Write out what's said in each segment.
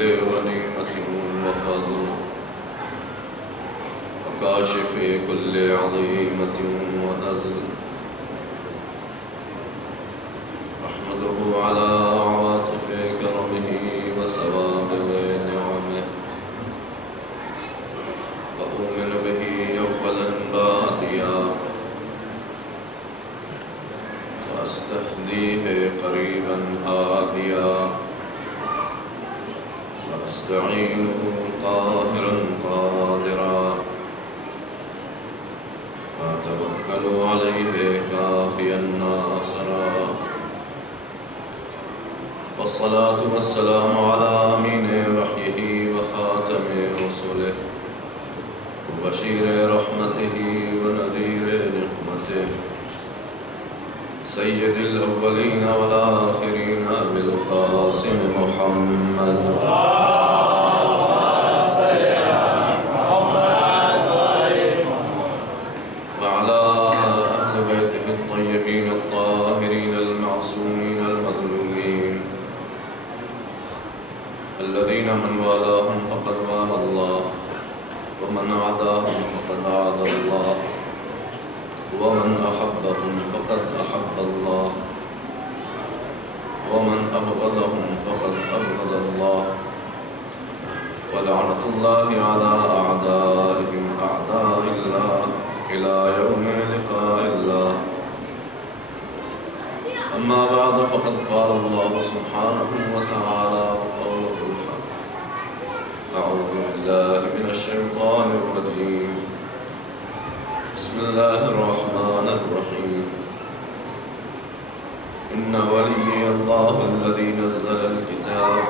كل غنيمة وفضل وكاشف كل عظيمة ونزل أحمده على عواطف كرمه وسوابغ نعمه وأؤمن به أولا باديا وأستهديه قريبا هاديا وأستعينه قاهرا قادرا وأتوكل عليه كافيا ناصرا والصلاة والسلام على أمين وحيه وخاتم رسله وبشير رحمته ونذير نقمته سيد الأولين والآخرين بالقاسم محمد وعلى أهل بيته الطيبين الطاهرين المعصومين المظلومين الذين من والاهم فقد والى الله ومن عاداهم فقد عادى الله ومن أحبهم فقد أحب الله ومن أبغضهم فقد أبغض الله ولعنة الله على أعدائهم أعداء الله إلى يوم لقاء الله أما بعد فقد قال الله سبحانه وتعالى وقوله الحق أعوذ بالله من الشيطان الرجيم بسم الله الرحمن الرحيم إن ولي الله الذي نزل الكتاب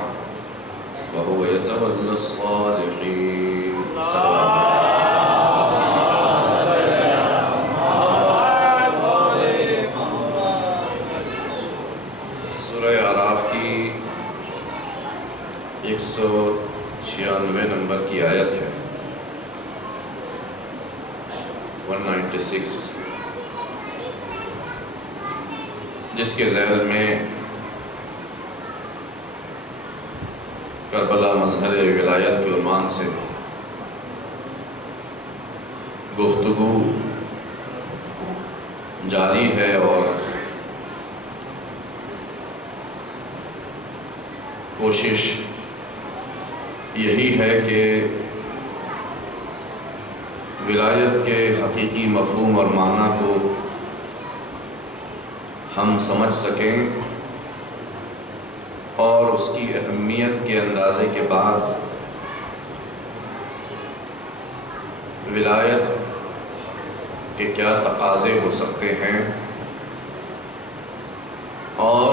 وهو يتولى الصالحين سورہ اعراف کی 196 نمبر کی آیت ہے 196 جس کے ذیل میں کربلا مظہر ولایت کے عنوان سے گفتگو جاری ہے اور کوشش یہی ہے کہ ولایت کے حقیقی مفہوم اور معنی کو ہم سمجھ سکیں اور اس کی اہمیت کے اندازے کے بعد ولایت کے کیا تقاضے ہو سکتے ہیں اور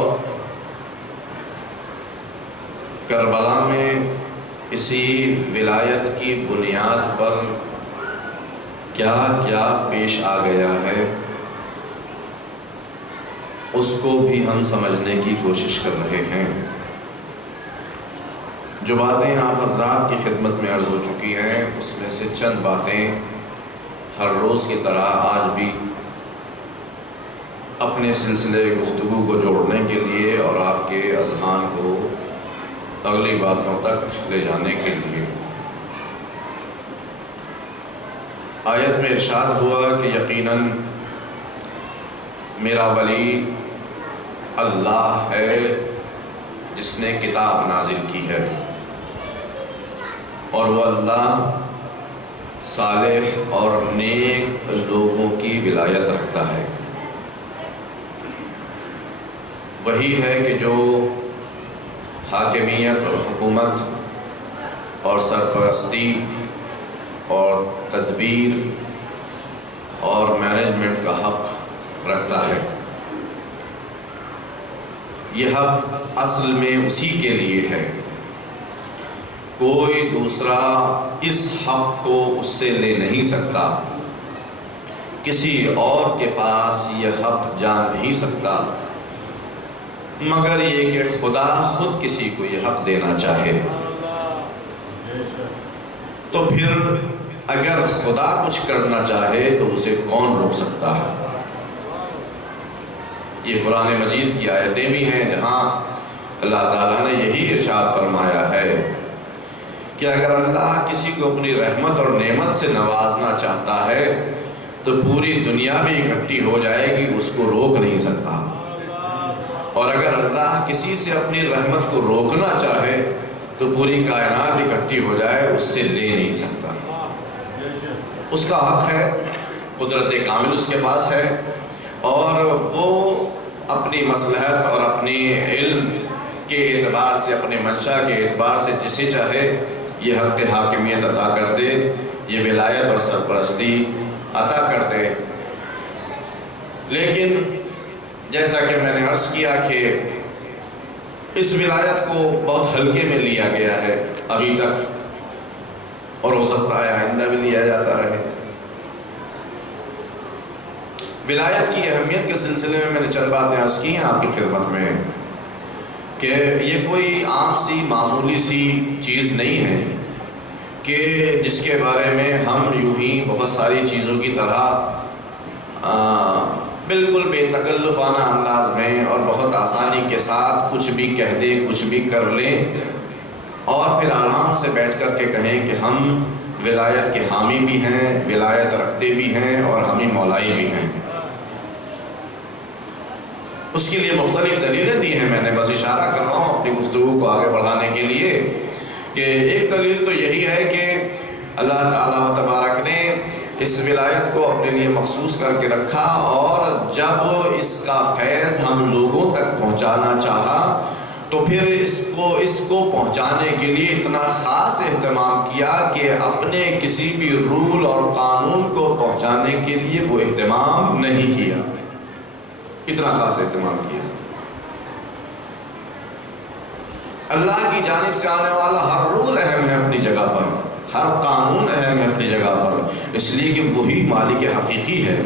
کربلا میں اسی ولایت کی بنیاد پر کیا کیا پیش آ گیا ہے اس کو بھی ہم سمجھنے کی کوشش کر رہے ہیں۔ جو باتیں آپ حضرات کی خدمت میں عرض ہو چکی ہیں اس میں سے چند باتیں ہر روز کی طرح آج بھی اپنے سلسلے گفتگو کو جوڑنے کے لیے اور آپ کے اذہان کو اگلی باتوں تک لے جانے کے لیے۔ آیت میں ارشاد ہوا کہ یقیناً میرا ولی اللہ ہے جس نے کتاب نازل کی ہے اور وہ اللہ صالح اور نیک لوگوں کی ولایت رکھتا ہے۔ وہی ہے کہ جو حاکمیت اور حکومت اور سرپرستی اور تدبیر اور مینجمنٹ کا حق رکھتا ہے۔ یہ حق اصل میں اسی کے لیے ہے، کوئی دوسرا اس حق کو اس سے لے نہیں سکتا، کسی اور کے پاس یہ حق جا نہیں سکتا مگر یہ کہ خدا خود کسی کو یہ حق دینا چاہے۔ تو پھر اگر خدا کچھ کرنا چاہے تو اسے کون روک سکتا ہے؟ یہ قرآن مجید کی آیتیں بھی ہیں جہاں اللہ تعالیٰ نے یہی ارشاد فرمایا ہے کہ اگر اللہ کسی کو اپنی رحمت اور نعمت سے نوازنا چاہتا ہے تو پوری دنیا بھی اکٹھی ہو جائے گی، اس کو روک نہیں سکتا، اور اگر اللہ کسی سے اپنی رحمت کو روکنا چاہے تو پوری کائنات اکٹھی ہو جائے، اس سے لے نہیں سکتا۔ اس کا حق ہے، قدرت کامل اس کے پاس ہے، اور وہ اپنی مصلحت اور اپنی علم کے اعتبار سے، اپنے منشا کے اعتبار سے جسے چاہے یہ حق حاکمیت عطا کر دے، یہ ولایت اور سرپرستی عطا کر دے۔ لیکن جیسا کہ میں نے عرض کیا کہ اس ولایت کو بہت ہلکے میں لیا گیا ہے ابھی تک، اور ہو سکتا ہے آئندہ بھی لیا جاتا رہے۔ ولایت کی اہمیت کے سلسلے میں نے چند باتیں عرض کی ہیں آپ کی خدمت میں، کہ یہ کوئی عام سی معمولی سی چیز نہیں ہے کہ جس کے بارے میں ہم یوں ہی بہت ساری چیزوں کی طرح بالکل بے تکلفانہ انداز میں اور بہت آسانی کے ساتھ کچھ بھی کہہ دیں، کچھ بھی کر لیں، اور پھر آرام سے بیٹھ کر کے کہیں کہ ہم ولایت کے حامی بھی ہیں، ولایت رکھتے بھی ہیں، اور ہم ہی مولائی بھی ہیں۔ اس کے لیے مختلف دلیلیں دی ہیں، میں نے بس اشارہ کر رہا ہوں اپنی گفتگو کو آگے بڑھانے کے لیے، کہ ایک دلیل تو یہی ہے کہ اللہ تعالیٰ و تبارک نے اس ولایت کو اپنے لیے مخصوص کر کے رکھا، اور جب اس کا فیض ہم لوگوں تک پہنچانا چاہا تو پھر اس کو پہنچانے کے لیے اتنا خاص اہتمام کیا کہ اپنے کسی بھی رول اور قانون کو پہنچانے کے لیے وہ اہتمام نہیں کیا، اتنا خاص اہتمام کیا۔ اللہ کی جانب سے آنے والا ہر رول اہم ہے اپنی جگہ پر، ہر قانون اہم ہے اپنی جگہ پر، اس لیے کہ وہی مالک حقیقی ہے،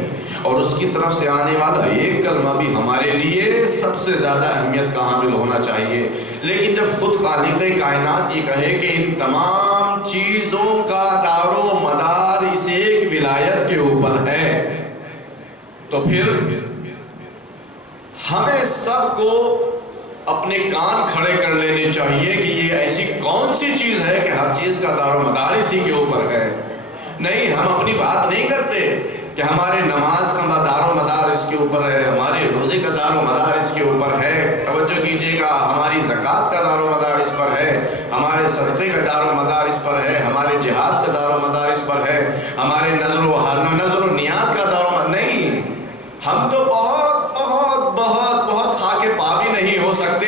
اور اس کی طرف سے آنے والا ایک کلمہ بھی ہمارے لیے سب سے زیادہ اہمیت کا حامل ہونا چاہیے۔ لیکن جب خود خالق کائنات یہ کہے کہ ان تمام چیزوں کا دار و مدار اس ایک ولایت کے اوپر ہے، تو پھر ہمیں سب کو اپنے کان کھڑے کر لینے چاہیے کہ یہ ایسی کون سی چیز ہے کہ ہر چیز کا دار و مدار اسی کے اوپر ہے۔ نہیں، ہم اپنی بات نہیں کرتے کہ ہمارے نماز کا دار و مدار اس کے اوپر ہے، ہمارے روزے کا دار و مدار اس کے اوپر ہے، توجہ کیجیے گا، ہماری زکوٰۃ کا دار و مدار اس پر ہے، ہمارے صدقے کا دار و مدار اس پر ہے، ہمارے جہاد کا دار و مدار اس پر ہے، ہمارے نظر و نیاز کا دار و مدار نہیں۔ ہم تو بہت خاک پا بھی نہیں ہو سکتے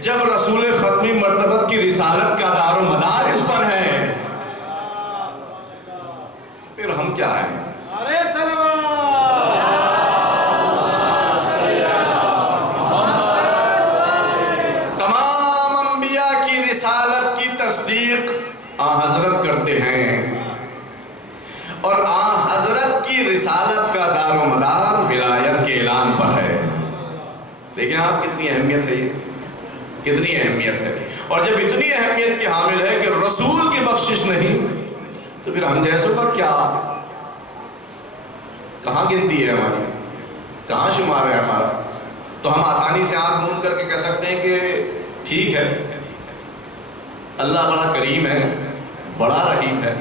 جب رسول ختمی مرتبت کی رسالت کا دار و مدار اس پر ہے، پھر ہم کیا ہیں؟ تمام انبیاء کی رسالت کی تصدیق حضرت کرتے ہیں، اور حضرت کی رسالت کا دار و مدار ولایت کے اعلان پر ہے۔ لیکن آپ کتنی اہمیت ہے، یہ کتنی اہمیت ہے، اور جب اتنی اہمیت کی حامل ہے کہ رسول کی بخشش نہیں، تو پھر ہم جیسوں کا کیا، کہاں گنتی ہے ہماری، کہاں شمار ہے ہمارا؟ تو ہم آسانی سے آنکھ موند کر کے کہہ سکتے ہیں کہ ٹھیک ہے، اللہ بڑا کریم ہے، بڑا رحیم ہے،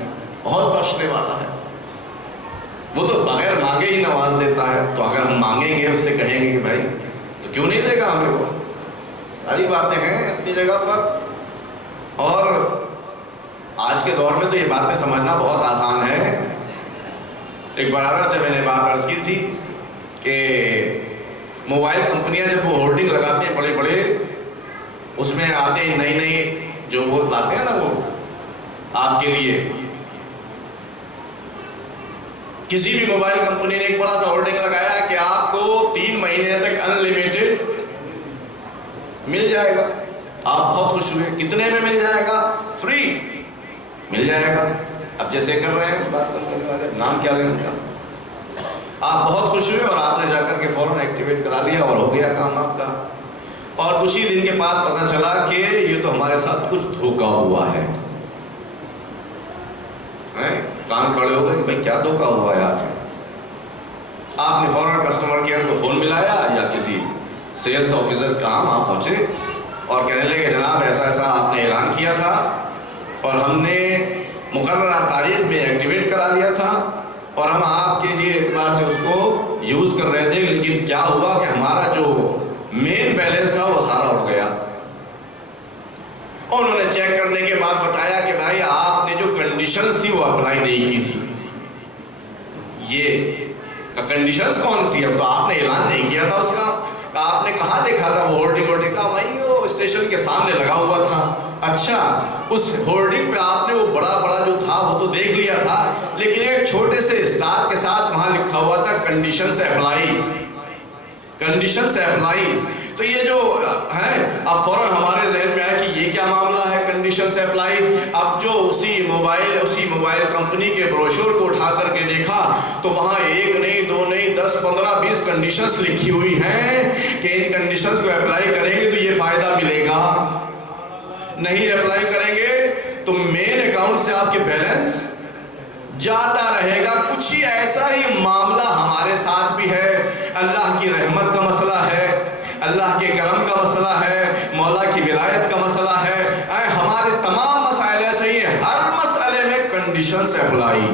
بہت بخشنے والا ہے، وہ تو بغیر مانگے ہی نواز دیتا ہے، تو اگر ہم مانگیں گے، اس سے کہیں گے کہ بھائی تو کیوں نہیں دے گا ہمیں وہ؟ ساری باتیں ہیں اپنی جگہ پر، اور آج کے دور میں تو یہ باتیں سمجھنا بہت آسان ہے۔ ایک برابر سے میں نے بات عرض کی تھی کہ موبائل کمپنیاں جب وہ ہولڈنگ لگاتے ہیں بڑے بڑے، اس میں آتے ہیں نئی جو وہ لاتے ہیں نا، وہ آپ کے لیے کسی بھی موبائل کمپنی نے ایک بڑا سا ہولڈنگ لگایا کہ آپ کو 3 مہینے تک انلیمیٹڈ مل جائے گا۔ آپ بہت خوش ہوئے، کتنے میں مل جائے گا؟ فری مل جائے گا۔ اب جیسے کر رہے ہیں بعض کمپنی والے، نام کیا لیں ان کا، آپ بہت خوش ہوئے اور آپ نے جا کر کے فوراً ایکٹیویٹ کرا لیا اور ہو گیا کام آپ کا، اور کچھ ہی دن کے بعد پتہ چلا کہ یہ تو ہمارے ساتھ کچھ دھوکہ ہوا ہے۔ کان کھڑے ہو گئے کہ بھائی کیا دھوکہ ہوا ہے آج؟ آپ نے فوراً کسٹمر کیئر کو فون ملایا یا کسی سیلز آفیسر کا وہاں پہنچے اور کہنے لگے جناب ایسا ایسا آپ نے اعلان کیا تھا اور ہم نے مقررہ تاریخ میں ایکٹیویٹ کرا لیا تھا اور ہم آپ کے لیے اعتبار سے اس کو یوز کر رہے تھے، لیکن کیا ہوا کہ ہمارا جو مین بیلنس تھا وہ سارا اڑ گیا۔ اور انہوں نے چیک کرنے کے بعد بتایا کہ بھائی آپ نے جو کنڈیشنز تھی وہ اپلائی نہیں کی تھی۔ یہ کنڈیشنز کون سی ہے؟ تو آپ نے اعلان نہیں کیا تھا اس کا، آپ نے کہاں دیکھا تھا وہ ہولڈنگ کا؟ وہیں وہ اسٹیشن کے سامنے لگا ہوا تھا۔ اچھا، اس ہولڈنگ پہ آپ نے وہ بڑا جو تھا وہ تو دیکھ لیا تھا، لیکن ایک چھوٹے سے اسٹار کے ساتھ وہاں لکھا ہوا تھا کنڈیشن سے اپلائی، کنڈیشن سے اپلائی۔ تو یہ جو ہے اب فوراً ہمارے ذہن میں آیا کہ یہ کیا معاملہ ہے کنڈیشن سے اپلائی۔ اب جو اسی موبائل کمپنی کے بروشور کو اٹھا کر کے دیکھا تو وہاں 1 نہیں 2 نہیں 10 15 20 کنڈیشنز لکھی ہوئی ہیں کہ ان کنڈیشنز کو اپلائی کریں گے تو یہ فائدہ ملے گا، نہیں اپلائی کریں گے تو مین اکاؤنٹ سے آپ کے بیلنس جاتا رہے گا۔ کچھ ہی ایسا ہی معاملہ ہمارے ساتھ بھی ہے۔ اللہ کی رحمت کا مسئلہ ہے، اللہ کے کرم کا مسئلہ ہے، مولا کی ولایت کا مسئلہ ہے، ہمارے تمام مسائل ایسے ہی ہیں، ہر مسئلے میں کنڈیشن سے اپلائی،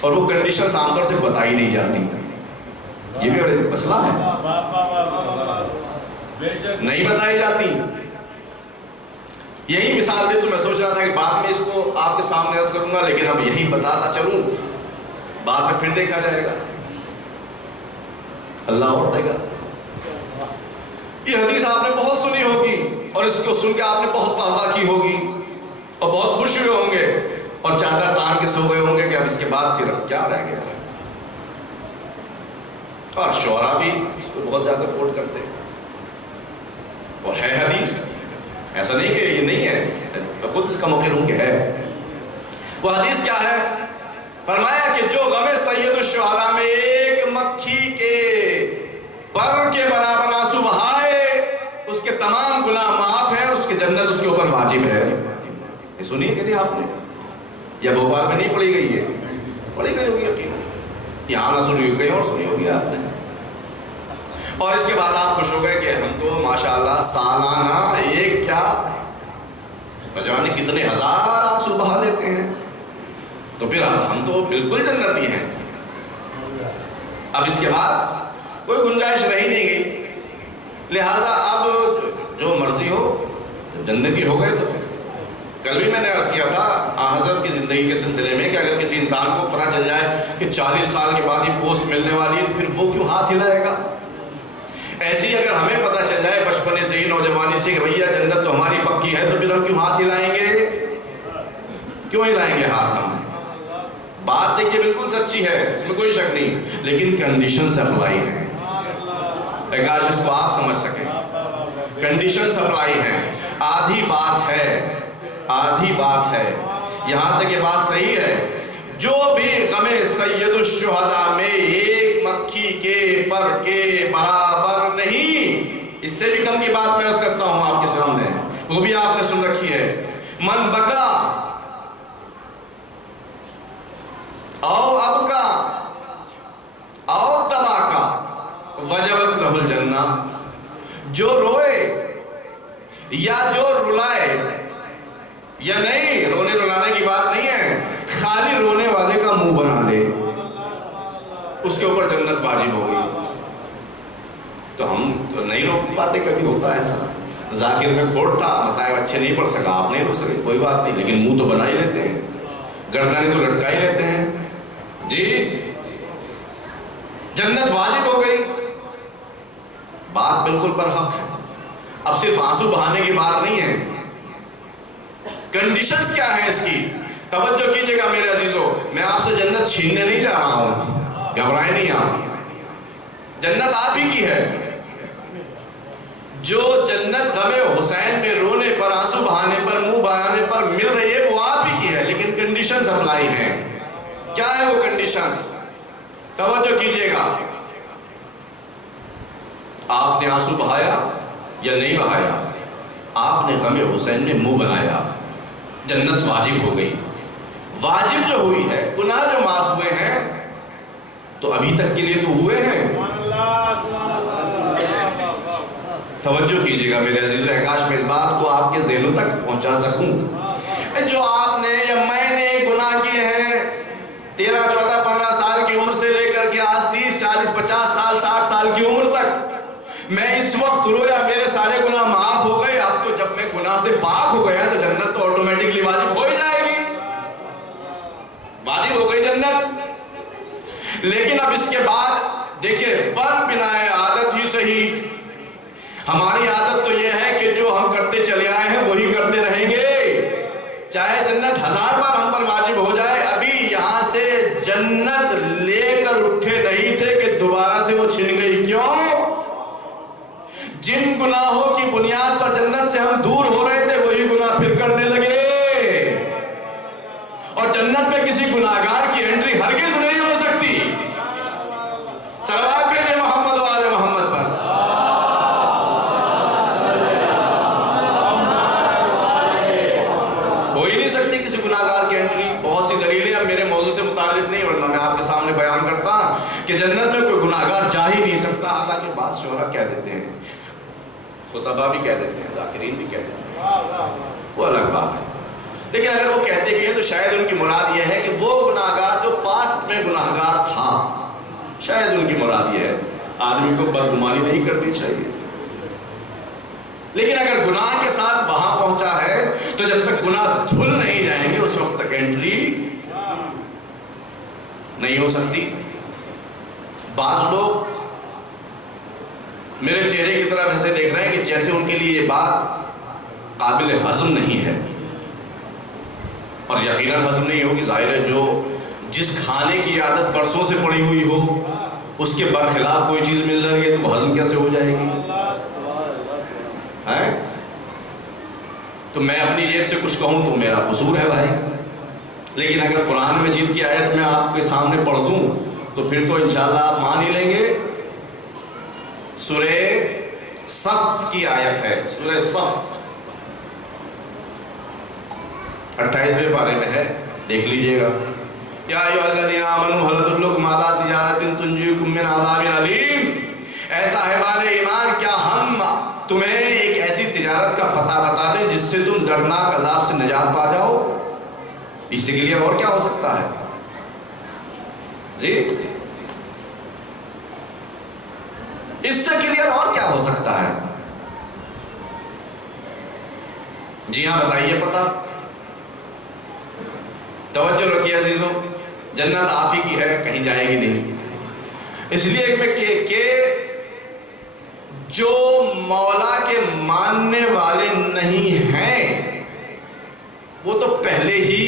اور وہ کنڈیشنز عام طور سے بتائی نہیں جاتی۔ یہ بھی بڑا مسئلہ ہے، نہیں بتائی جاتی۔ یہی مثال دے تو میں سوچ رہا تھا کہ بعد میں اس کو آپ کے سامنے عرض کروں گا، لیکن اب یہی بتاتا چلوں، بعد میں پھر دیکھا جائے گا، اللہ اور دے گا۔ یہ حدیث آپ نے بہت سنی ہوگی اور اس کو سن کے آپ نے بہت واہ کی ہوگی اور بہت خوش ہوئے ہوں گے اور چادر تان کے سو گئے ہوں گے کہ اب اس کے بعد پھر کیا رہ گیا۔ اور شعراء بھی اس کو بہت زیادہ کوٹ کرتے ہیں اور ہے حدیث، ایسا نہیں کہ یہ نہیں ہے، میں خود اس کا مقر ہوں کہ ہے۔ وہ حدیث کیا ہے؟ فرمایا کہ جو غم سید الشہداء میں ایک مکھی کے پر کے برابر آنسو بہائے اس کے تمام گناہ معاف ہیں اور اس کی جنت اس کے اوپر واجب ہے۔ یہ سنی کہ نہیں آپ نے؟ یا بھوپال میں نہیں پڑھی گئی ہے؟ پڑھی گئی ہوگی یقین، یہاں نہ سنی ہوگی، کہیں اور سنی ہوگی آپ نے۔ اور اس کے بعد آپ خوش ہو گئے کہ ہم تو ماشاءاللہ سالانہ ایک کیا جانے کتنے ہزار آنسو بہا لیتے ہیں، تو پھر ہم تو بالکل جنتی ہیں۔ اب اس کے بعد کوئی گنجائش رہی نہیں گئی، لہذا اب جو مرضی ہو، جنتی ہو گئے تو پھر کل بھی میں نے عرض کیا تھا حضرت کی زندگی کے سلسلے میں کہ اگر کسی انسان کو پتہ چل جائے کہ 40 سال کے بعد یہ پوسٹ ملنے والی ہے، پھر وہ کیوں ہاتھ ہلائے گا؟ ایسی اگر ہمیں پتہ چل جائے بچپنے سے ہی، نوجوانی سے کہ بھیا جنت تو ہماری پکی ہے، تو پھر ہم کیوں ہاتھ ہلائیں گے؟ کیوں ہلائیں گے ہاتھ ہم؟ بات دیکھیے بالکل سچی ہے، اس میں کوئی شک نہیں، لیکن کنڈیشن سپلائی ہے، کاش اس کو آپ سمجھ سکیں۔ کنڈیشن سپلائی ہے، آدھی بات ہے، آدھی بات ہے، یہاں تک یہ بات صحیح ہے جو بھی غم سید الشہداء میں ایک مکھی کے پر کے برابر نہیں، اس سے بھی کم کی بات میں عرض کرتا ہوں آپ کے سامنے، وہ بھی آپ نے سن رکھی ہے۔ من بکا او ابکا او تباکا وجبت لہ الجنہ، جو روئے یا جو رلائے، یا نہیں رونے رلانے کی بات نہیں ہے، خالی رونے والے کا منہ بنا لے، اس کے اوپر جنت واجب ہوگی۔ تو ہم تو نہیں رو پاتے، کبھی ہوتا ہے ایسا، ذاکر میں کھوٹ تھا، مسائل اچھے نہیں پڑھ سکا، آپ نہیں رو سکے، کوئی بات نہیں، لیکن منہ تو بنا ہی لیتے ہیں، گردنیں تو لٹکا ہی لیتے ہیں، جی جنت واجب ہو گئی، بات بالکل برحق ہے۔ اب صرف آنسو بہانے کی بات نہیں ہے، کنڈیشنز کیا ہے اس کی؟ توجہ کیجئے گا میرے عزیزوں، میں آپ سے جنت چھیننے نہیں جا رہا ہوں، گھبرائیں نہیں آپ، جنت آپ ہی کی ہے۔ جو جنت غم حسین میں رونے پر، آنسو بہانے پر، منہ بنانے پر مل رہی ہے وہ آپ ہی کی ہے، لیکن کنڈیشنز اپلائی ہیں۔ کیا ہے وہ کنڈیشنز؟ توجہ کیجئے گا، آپ نے آنسو بہایا یا نہیں بہایا، آپ نے غم حسین میں منہ بنایا، جنت واجب ہو گئی۔ واجب جو ہوئی ہے، گناہ جو معاف ہوئے ہیں تو ابھی تک کے لیے تو ہوئے ہیں، توجہ کیجیے گا میرے عزیزو، کاش میں اس بات کو آپ کے ذہنوں تک پہنچا سکوں۔ جو آپ نے یا میں نے گناہ کیے ہیں 13 14 15 سال کی عمر سے لے کر کے آج 30 40 50 سال 60 سال کی عمر تک، میں اس وقت رویا میرے سارے گناہ معاف ہو گئے۔ اب تو جب میں گناہ سے پاک ہو گیا تو جنت تو آٹومیٹکلی واجب ہو ہی جائے گی، واجب ہو گئی جنت۔ لیکن اب اس کے بعد دیکھیں، بر بنائے عادت ہی صحیح، ہماری عادت تو یہ ہے کہ جو ہم کرتے چلے آئے ہیں وہی کرتے رہیں گے، چاہے جنت 1000 بار ہم پر واجب ہو جائے۔ ابھی یہاں سے جنت لے کر اٹھے نہیں تھے کہ دوبارہ سے وہ چھن گئی۔ کیوں؟ جن گناہوں کی بنیاد پر جنت سے ہم دور ہو رہے تھے وہی گناہ پھر کرنے لگے، اور جنت میں کسی گناہگار کی انٹری ہرگز نہیں ہو سکتی۔ صلوات بھیجیں محمد و آل محمد پر۔ ہو ہی نہیں سکتی کسی گناہگار کی انٹری۔ بہت سی دلیلیں اب میرے موضوع سے متعلق نہیں، ورنہ میں آپ کے سامنے بیان کرتا کہ جنت میں کوئی گناہگار جا ہی نہیں سکتا۔ حالانکہ بعض شعراء کہہ دیتے ہیں، خطبہ بھی کہہ دیتے ہیں، ذاکرین بھی کہہ دیتے ہیں، وہ الگ بات ہے۔ لیکن اگر وہ کہتے بھی ہیں تو شاید ان کی مراد یہ ہے کہ وہ گناہگار جو پاسٹ میں گناہگار تھا، شاید ان کی مراد یہ ہے۔ آدمی کو بدگمانی نہیں کرنی چاہیے، لیکن اگر گناہ کے ساتھ وہاں پہنچا ہے تو جب تک گناہ دھل نہیں جائیں گے اس وقت تک انٹری نہیں ہو سکتی۔ بعض لوگ میرے چہرے کی طرف ایسے دیکھ رہے ہیں کہ جیسے ان کے لیے یہ بات قابل ہضم نہیں ہے، اور یقیناً ہضم نہیں ہوگی۔ ظاہر ہے جو جس کھانے کی عادت برسوں سے پڑی ہوئی ہو اس کے برخلاف کوئی چیز مل رہی ہے تو وہ ہضم کیسے ہو جائے گی؟ تو میں اپنی جیب سے کچھ کہوں تو میرا قصور ہے بھائی، لیکن اگر قرآن مجید کی آیت میں آپ کے سامنے پڑھ دوں تو پھر تو انشاءاللہ آپ مان ہی لیں گے۔ سورہ صف کی آیت ہے، سورہ صف 28ویں پارے میں ہے، دیکھ لیجئے گا۔ یا ایھا الذین آمنوا هل ادلکم علی تجارۃ تنجیکم من عذاب علیم، اے صاحبان ایمان کیا ہم تمہیں ایک ایسی تجارت کا پتہ بتا دیں جس سے تم دردناک عذاب سے نجات پا جاؤ؟ اس سے کلیئر اور کیا ہو سکتا ہے جی؟ اس سے کلیئر اور کیا ہو سکتا ہے؟ جی ہاں بتائیے پتہ۔ توجہ رکھیے عزیزوں، جنت آپ ہی کی ہے، کہیں جائے گی نہیں۔ اس لیے کہ جو مولا کے ماننے والے نہیں ہیں وہ تو پہلے ہی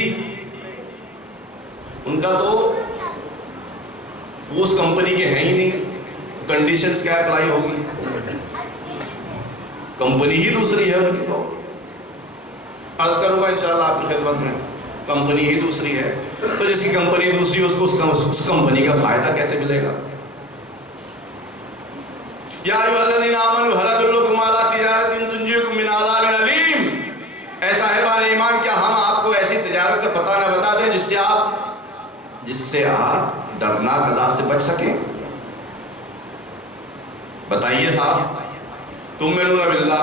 ان کا تو وہ اس کمپنی کے ہیں ہی نہیں، کنڈیشنز کیا اپلائی ہوگی؟ کمپنی ہی دوسری ہے ان کی۔ تو عرض کروں گا انشاءاللہ آپ کی خدمت میں، کمپنی ہی دوسری ہے، تو جس کی کمپنی دوسری اس کو اس کمپنی کا فائدہ کیسے ملے گا؟ یا ایھا الذین آمنوا هل ادلکم علی تجارۃ تنجیکم من عذاب علیم، اے صاحبان ایمان کیا ہم آپ کو ایسی تجارت کا پتہ نہ بتا دیں جس سے آپ دردناک عذاب سے بچ سکیں؟ بتائیے صاحب، تؤمنون باللہ،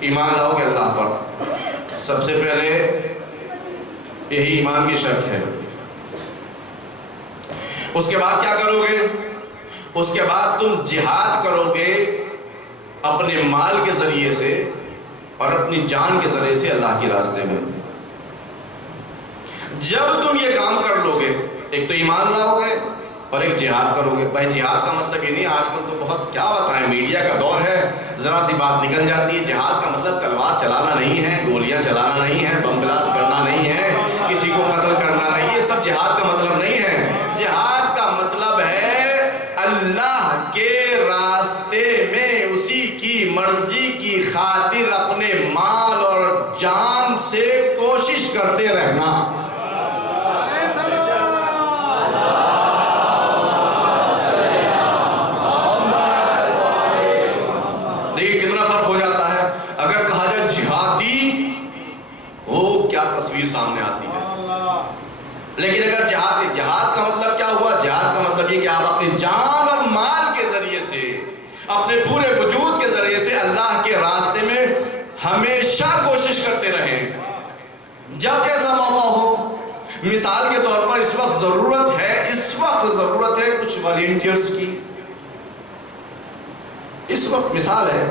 ایمان لاؤ گے اللہ پر، سب سے پہلے یہی ایمان کی شرط ہے۔ اس کے بعد کیا کرو گے؟ اس کے بعد تم جہاد کرو گے اپنے مال کے ذریعے سے اور اپنی جان کے ذریعے سے اللہ کے راستے میں۔ جب تم یہ کام کر لو گے، ایک تو ایمان لاؤ گے اور ایک جہاد کرو گے۔ بھائی جہاد کا مطلب یہ نہیں، آج کل تو بہت کیا بتائیں، میڈیا کا دور ہے، ذرا سی بات نکل جاتی ہے۔ جہاد کا مطلب تلوار چلانا نہیں ہے، گولیاں چلانا نہیں ہے، بم بلاسٹ کرنا نہیں ہے، کسی کو قتل کرنا نہیں، یہ سب جہاد کا مطلب نہیں ہے۔ جہاد کا مطلب ہے اللہ کے راستے میں اسی کی مرضی کی خاطر اپنے مال اور جان سے کوشش کرتے رہنا۔ دیکھیے کتنا فرق ہو جاتا ہے۔ اگر کہا جائے جہادی، وہ کیا تصویر سامنے آتی ہے، لیکن اگر جہاد کا مطلب کیا ہوا؟ جہاد کا مطلب یہ کہ آپ اپنی جان اور مال کے ذریعے سے اپنے پورے وجود کے ذریعے سے اللہ کے راستے میں ہمیشہ کوشش کرتے رہیں، جب جیسا موقع ہو۔ مثال کے طور پر اس وقت ضرورت ہے کچھ والنٹیئرز کی۔ اس وقت مثال ہے،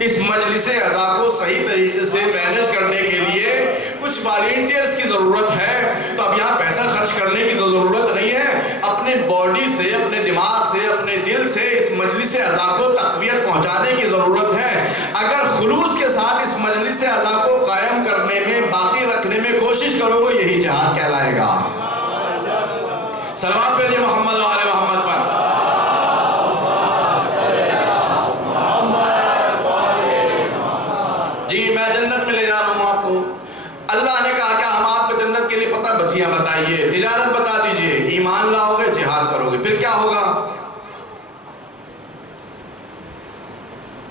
اس مجلس اعزا کو صحیح طریقے سے مینیج کرنے کے لیے کچھ والنٹیئرز کی ضرورت ہے۔ تو اب یہاں پیسہ خرچ کرنے کی تو ضرورت نہیں ہے، اپنے باڈی سے، اپنے دماغ سے، اپنے دل سے اس مجلس اعزا کو تقویت پہنچانے کی ضرورت ہے۔ اگر خلوص کے ساتھ اس مجلس اعزا کو قائم کرنے میں، باقی رکھنے میں کوشش کرو گے، یہی جہاد کہلائے گا۔ صلوات پڑھیے محمد و آل محمد پر۔ جی میں جنت میں لے جا رہا ہوں آپ کو۔ اللہ نے کہا کیا ہم آپ کو جنت کے لیے پتہ بتیاں بتائیے، تجارت بتا دیجئے، ایمان لاؤ گے، جہاد کرو گے، پھر کیا ہوگا؟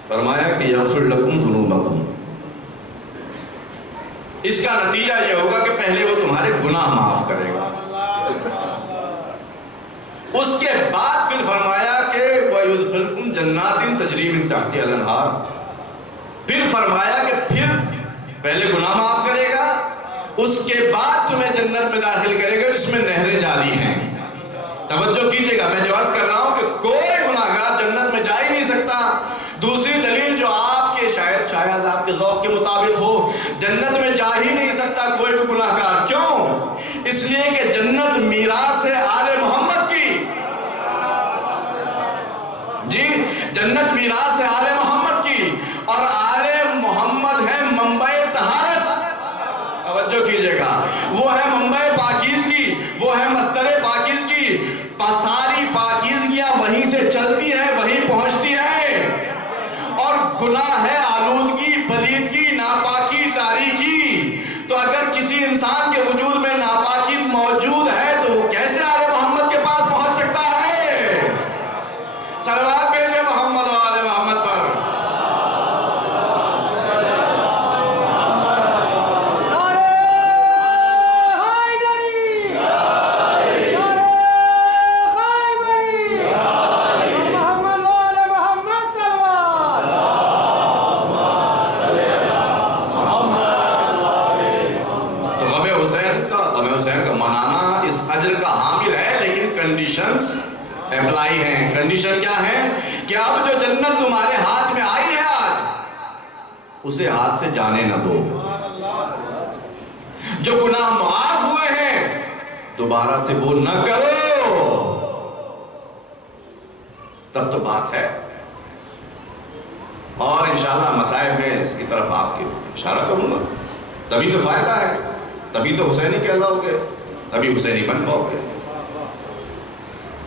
فرمایا کہ یغفر لکم ذنوبکم، اس کا نتیجہ یہ ہوگا کہ پہلے وہ تمہارے گناہ معاف کرے گا، اس کے بعد پھر فرمایا کہ وَيُدْخِلْكُمْ جَنَّاتٍ تَجْرِي مِن تَحْتِهَا الْأَنْهَارُ، پھر فرمایا کہ پھر پہلے گناہ معاف کرے گا، اس کے بعد تمہیں جنت میں داخل کرے گا جس میں نہریں جاری ہیں۔ توجہ کیجئے گا، میں جو عرض کر رہا ہوں کہ کوئی گناہگار جنت میں جا ہی نہیں سکتا۔ دوسری دلیل جو آپ کے شاید آپ کے ذوق کے مطابق ہو، جنت میں جا ہی نہیں سکتا کوئی بھی گناہگار۔ کیوں؟ اس لیے کہ جنت میراث ہے آل محمد کی۔ جی جنت میراث ہے آل محمد کی، اور آل محمد ہے منبع طہارت۔ توجہ کیجئے گا، وہ ہے منبع پاکیزگی، وہ ہے مصدر پاکیزگی، ساری پاکیزگیاں وہیں سے چلتی ہیں، وہیں پہنچتی ہیں، اور گناہ ہے آلودگی، پلیدگی، ناپاکی، تاریکی۔ تو اگر کسی انسان کے وجود میں ناپاکی موجود ہے تو وہ کیسے آل محمد کے پاس پہنچ سکتا ہے؟ صلوات بھیجئے محمد و آل محمد پر۔ کنڈیشنز اپلائی ہیں۔ کنڈیشن کیا ہے؟ کہ اب جو جنت تمہارے ہاتھ میں آئی ہے آج، اسے ہاتھ سے جانے نہ دو۔ جو گناہ معاف ہوئے ہیں دوبارہ سے وہ نہ کرو، تب تو بات ہے۔ اور انشاءاللہ مصائب میں اس کی طرف آپ کے اشارہ کروں گا، تبھی تو فائدہ ہے، تبھی تو حسینی کہلاؤ گے، تبھی حسینی بن پاؤ گے۔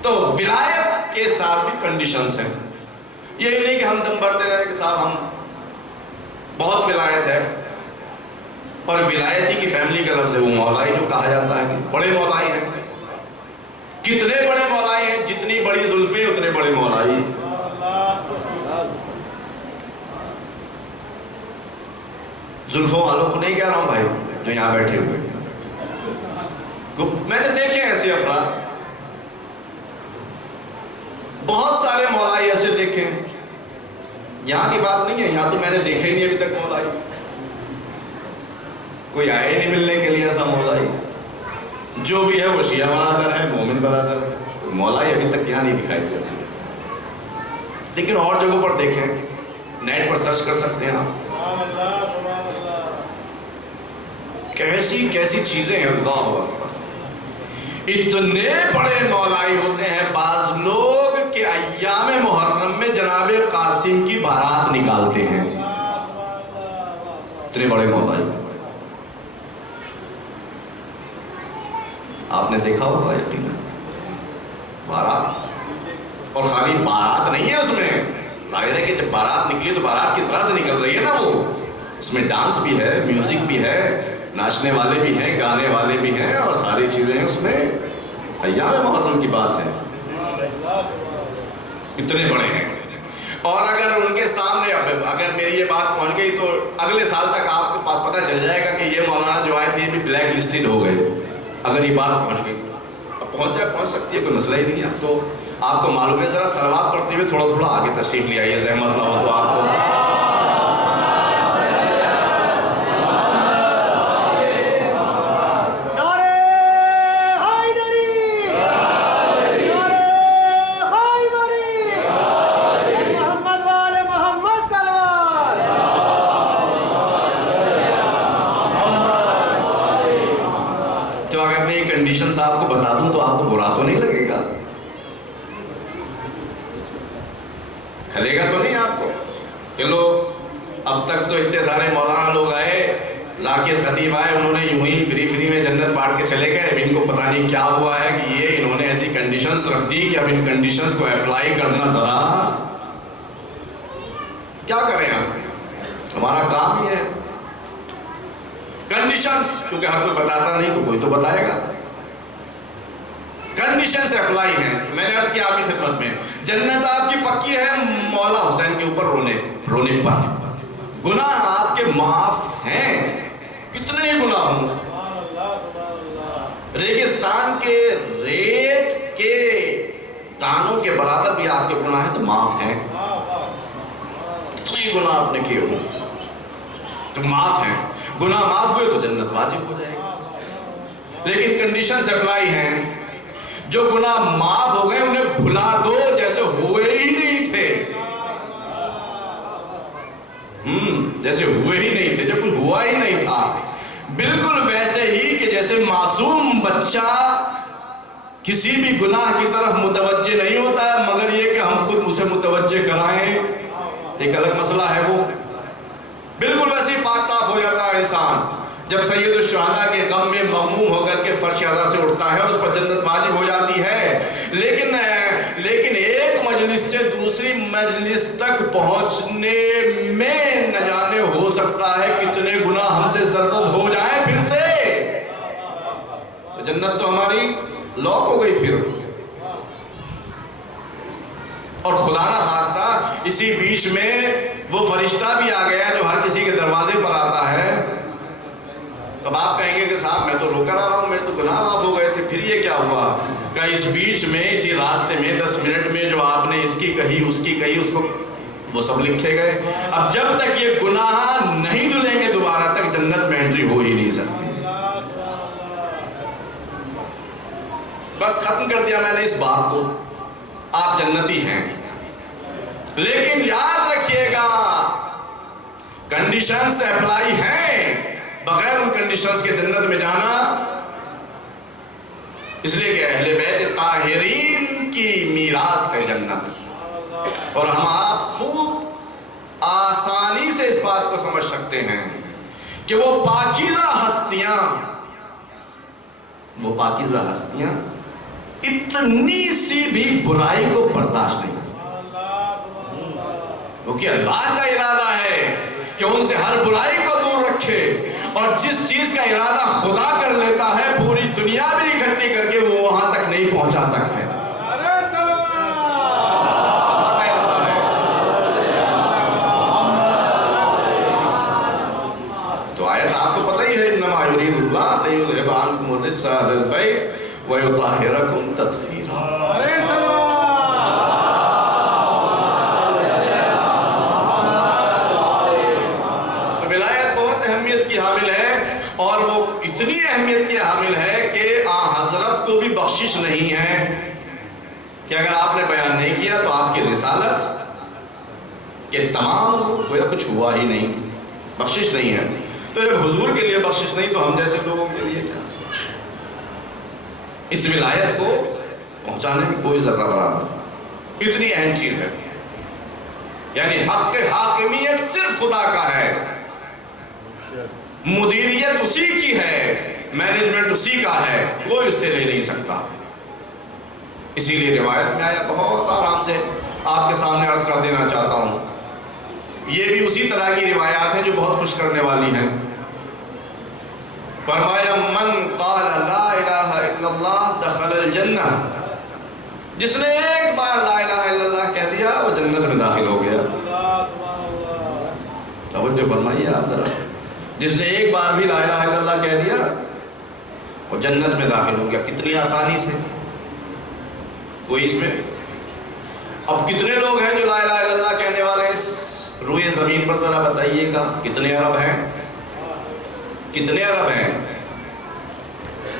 تو ولایت کے ساتھ بھی کنڈیشنز ہیں۔ یہ نہیں کہ ہم دم بھرتے رہے کہ صاحب ہم بہت ولایت ہے، اور ولایتی کی فیملی کا لفظ ہے وہ مولائی جو کہا جاتا ہے، کہ بڑے مولائی ہیں۔ کتنے بڑے مولائی ہیں؟ جتنی بڑی زلفیں اتنے بڑے مولائی۔ زلفوں والوں کو نہیں کہہ رہا ہوں بھائی جو یہاں بیٹھے ہوئے، میں نے دیکھے ایسے افراد، بہت سارے مولائی ایسے دیکھے ہیں۔ یہاں کی بات نہیں ہے، یہاں تو میں نے دیکھے ہی نہیں ابھی تک مولائی، کوئی آئے ہی نہیں ملنے کے لیے ایسا مولائی۔ جو بھی ہے وہ شیعہ برادر ہے، مومن برادر ہے، مولائی ابھی تک یہاں نہیں دکھائی دیتی۔ لیکن اور جگہوں پر دیکھیں، نیٹ پر سرچ کر سکتے ہیں آپ، کیسی کیسی چیزیں ہیں، اللہ اکبر۔ اتنے بڑے مولائی ہوتے ہیں بعض لوگ کہ ایام محرم میں جناب قاسم کی بارات نکالتے ہیں، اتنے بڑے مولائی۔ آپ نے دیکھا ہوگا یقیناً بارات، اور خالی بارات نہیں ہے اس میں، ظاہر ہے کہ جب بارات نکلی تو بارات کی طرح سے نکل رہی ہے نا، وہ اس میں ڈانس بھی ہے، میوزک بھی ہے، ناچنے والے بھی ہیں، گانے والے بھی ہیں، اور ساری چیزیں ہیں اس میں۔ ایام محرم کی بات ہے، اتنے بڑے ہیں۔ اور اگر ان کے سامنے اگر میری یہ بات پہنچ گئی تو اگلے سال تک آپ کے پاس پتہ چل جائے گا کہ یہ مولانا جو آئے تھے یہ بھی بلیک لسٹڈ ہو گئے۔ اگر یہ بات پہنچ گئی تو اب پہنچ سکتی ہے، کوئی مسئلہ ہی نہیں ہے۔ اب تو آپ کو معلوم ہے ذرا صلوات پڑھتے ہوئے تھوڑا تھوڑا آگے تشریف لے آئیے، زحمت نہ ہو تو آپ کو. کنڈیشنز آپ کو بتا دوں تو آپ کو برا تو نہیں لگے گا، کھلے گا تو نہیں آپ کو کہ لو اب تک تو اتنے سارے مولانا لوگ آئے، ذاکر خطیب آئے، انہوں نے یوں ہی فری میں جنت بانٹ کے چلے گئے، اب ان کو پتہ نہیں کیا ہوا ہے کہ یہ انہوں نے ایسی کنڈیشنز رکھ دی کہ اب ان کنڈیشنز کو اپلائی کرنا ذرا کیا کریں ہم، ہمارا کام یہ ہے کنڈیشنز، کیونکہ ہر کوئی بتاتا نہیں تو کوئی تو بتائے گا. کنڈیشنز اپلائی ہیں. میں نے عرض کیا آپ کی خدمت میں، جنت آپ کی پکی ہے مولا حسین کے اوپر رونے پر. گناہ آپ کے معاف ہیں، کتنے ہی گناہ ہوں، ریگستان کے ریت کے دانوں کے برابر بھی آپ کے گناہ ہیں تو معاف ہیں. کتنے ہی گناہ آپ نے کیے ہوں تو معاف ہیں. گناہ معاف ہوئے تو جنت واجب ہو جائے گی. لیکن کنڈیشنز اپلائی ہیں، جو گناہ معاف ہو گئے انہیں بھلا دو جیسے ہوئے ہی نہیں تھے. جیسے ہوئے ہی نہیں تھے، جو کچھ ہوا ہی نہیں تھا، بالکل ویسے ہی کہ جیسے معصوم بچہ کسی بھی گناہ کی طرف متوجہ نہیں ہوتا ہے مگر یہ کہ ہم خود اسے متوجہ کرائیں، ایک الگ مسئلہ ہے. وہ بالکل ویسے ہی پاک صاف ہو جاتا ہے انسان جب سید الشہداء کے غم میں مغموم ہو کر کے فرش اعلیٰ سے اٹھتا ہے اور اس پر جنت واجب ہو جاتی ہے. لیکن ایک مجلس سے دوسری مجلس تک پہنچنے میں نہ جانے ہو سکتا ہے کتنے گناہ ہم سے زرد ہو جائیں پھر سے. تو جنت تو ہماری لاک ہو گئی پھر. اور خدا نہ خواستہ اسی بیچ میں وہ فرشتہ بھی آ گیا جو ہر کسی کے دروازے پر آتا ہے. اب آپ کہیں گے کہ صاحب میں تو رو کر آ رہا ہوں، میرے تو گناہ معاف ہو گئے تھے، پھر یہ کیا ہوا؟ کہ اس بیچ میں اسی راستے میں 10 منٹ میں جو آپ نے اس کی کہی اس کی کہی اس کو وہ سب لکھے گئے. اب جب تک یہ گناہ نہیں دھلیں گے دوبارہ تک جنت میں انٹری ہو ہی نہیں سکتی. بس ختم کر دیا میں نے اس بات کو. آپ جنتی ہیں لیکن یاد رکھیے گا کنڈیشنز اپلائی ہیں، بغیر ان کنڈیشنز کے جنت میں جانا، اس لیے کہ اہل بیت طاہرین کی میراث ہے جنت. اور ہم آپ خوب آسانی سے اس بات کو سمجھ سکتے ہیں کہ وہ پاکیزہ ہستیاں اتنی سی بھی برائی کو برداشت نہیں کرتی، کیونکہ اللہ کا ارادہ ہے کہ ان سے ہر برائی کو دور رکھے. اور جس چیز کا ارادہ خدا کر لیتا ہے پوری دنیا بھی اکٹھی کر کے وہ وہاں تک نہیں پہنچا سکتے. تو آیت آپ کو پتہ ہی ہے، انما یرید اللہ لیذھب عنکم الرجس اہل البیت ویطہرکم تطہیرا. حامل ہے اور وہ اتنی اہمیت کی حامل ہے کہ حضرت کو بھی بخشش نہیں ہے کہ اگر آپ نے بیان نہیں کیا تو آپ کی رسالت کے تمام کوئی کچھ ہوا ہی نہیں، بخشش نہیں ہے. تو جب حضور کے لیے بخشش نہیں تو ہم جیسے لوگوں کے لیے کیا؟ اس ولایت کو پہنچانے میں کوئی ذرہ برابر اتنی اہم چیز ہے. یعنی حق حاکمیت صرف خدا کا ہے، مدیریت اسی کی ہے، مینجمنٹ اسی کا ہے، کوئی اس سے لے نہیں سکتا. اسی لیے روایت میں آیا، بہت آرام سے آپ کے سامنے عرض کر دینا چاہتا ہوں. یہ بھی اسی طرح کی روایات ہیں جو بہت خوش کرنے والی ہیں. فرمایا من قال لا الہ الا اللہ دخل الجنہ، جس نے ایک بار لا الہ الا اللہ کہہ دیا وہ جنت میں داخل ہو گیا. توجہ فرمائیے آپ ذرا، جس نے ایک بار بھی لا الہ الا اللہ کہہ دیا وہ جنت میں داخل ہو گیا. کتنی آسانی سے، کوئی اس میں اب کتنے لوگ ہیں جو لا الہ الا اللہ کہنے والے اس روئے زمین پر؟ ذرا بتائیے گا کتنے ارب ہیں؟ کتنے ارب ہیں؟